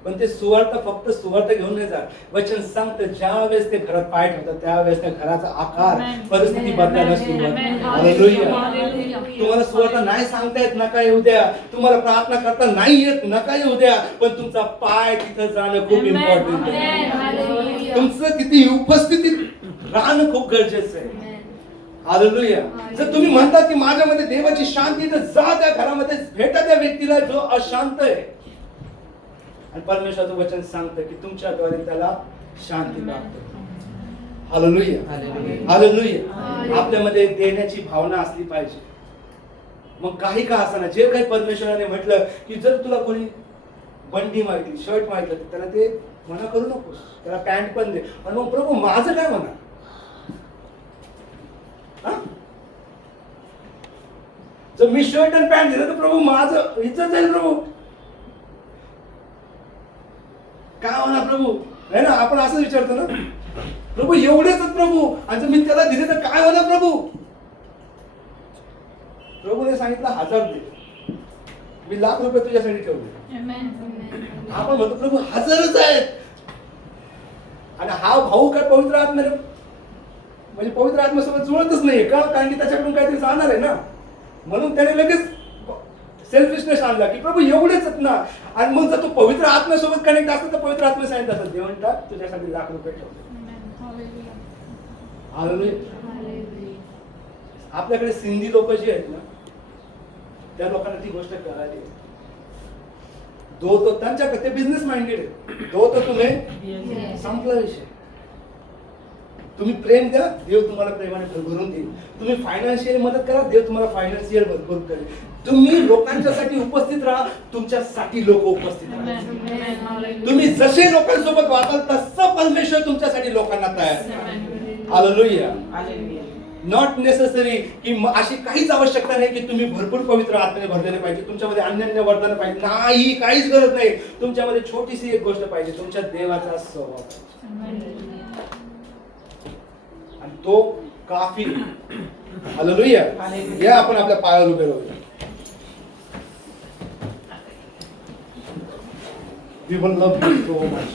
पण ते सुवार्ता फक्त सुवार्ता घेऊन नाही जात. वचन सांगतं ज्या वेळेस ते घरात पाय ठेवतात त्यावेळेस त्या घराचा आकार परिस्थिती बदलायला सुरुवात होते. हालेलुया. तुम्हाला सुवार्ता नाही सांगता येत नका येऊ द्या. तुम्हाला प्रार्थना करता नाही येत नका येऊ द्या. पण तुमचा पाय तिथं जाणं खूप इम्पॉर्टंट आहे. तुमचं तिथे उपस्थितीत राहणं खूप गरजेचं आहे. हालेलुया. जर तुम्ही म्हणता की माझ्यामध्ये देवाची शांती, तर जा त्या घरामध्ये भेटा त्या व्यक्तीला जो अशांत आहे. आणि परमेश्वराचं वचन सांगतं की तुमच्याद्वारे त्याला शांती प्राप्त होते. हालेलुया. हालेलुया. आपल्यामध्ये देण्याची भावना असली पाहिजे. मग काही का असना जे काही परमेश्वराने म्हटलं की जर तुला कोणी बंडी मागितली, शर्ट मागितलं तर त्याला ते मना करू नकोस, त्याला पॅन्ट पण दे. आणि मग प्रभू माझं काय म्हणा? जर मी शर्ट आणि पॅन्ट दिलं तर प्रभू माझं इज्जत जाईल. प्रभू काय म्हणा प्रभू, है ना? आपण असं विचारतो ना, प्रभू एवढेच प्रभू, आणि जर मी त्याला दिले तर काय होणार प्रभू? प्रभूने सांगितलं 1000 दे, मी ₹1,00,000 तुझ्यासाठी ठेवले. आपण म्हणतो प्रभू 1000च आहेत. आणि हा भाऊ काय पवित्र आत्म्याने म्हणजे पवित्र आत्म्यासोबत जुळतच नाहीये का? कारण की त्याच्याकडून काहीतरी जाणार आहे ना. म्हणून त्याने लगेच सेल्फिशनेस आणला की प्रभू एवढेच ना. आणि मग जर तो पवित्र आत्म्यासोबत कनेक्ट असतो तर पवित्र आत्मा सांगितलं असतं देवण टाक तुझ्यासाठी ₹1,00,000 ठेवले. हालेलुया. आपल्याकडे सिंधी लोक जे आहेत ना त्या लोकांना ती गोष्ट कळाली. दो तो त्यांच्याकडे ते बिझनेस माइंडेड आहे. दो तो तुम्ही संपला विषय. तुम्ही प्रेम द्या, देव तुम्हाला प्रेमाने भरभरून देईल. तुम्ही फायनान्शियल मदत करा, देव तुम्हाला फायनान्शियल भरभरून करेल. तुम्ही लोकांच्यासाठी उपस्थित राहा, तुमच्यासाठी लोक उपस्थित राहतील. तुम्ही जसे लोकांसोबत वागाल तसं परमेश्वर तुमच्यासाठी लोकांना तयार. हालेलुया. नॉट नेसेसरी की अशी काहीच आवश्यकता नाही की तुम्ही भरपूर पवित्र आत्म्याने भरलेले पाहिजे, तुमच्यामध्ये अन्य वर्धन पाहिजे. नाही, काहीच गरज नाही. तुमच्यामध्ये छोटीशी एक गोष्ट पाहिजे, तुमच्या देवाचा स्वभाव, आणि तो काफी. हालेलुया. या आपण आपल्या पायावर उभे राहूया. We will love you so much.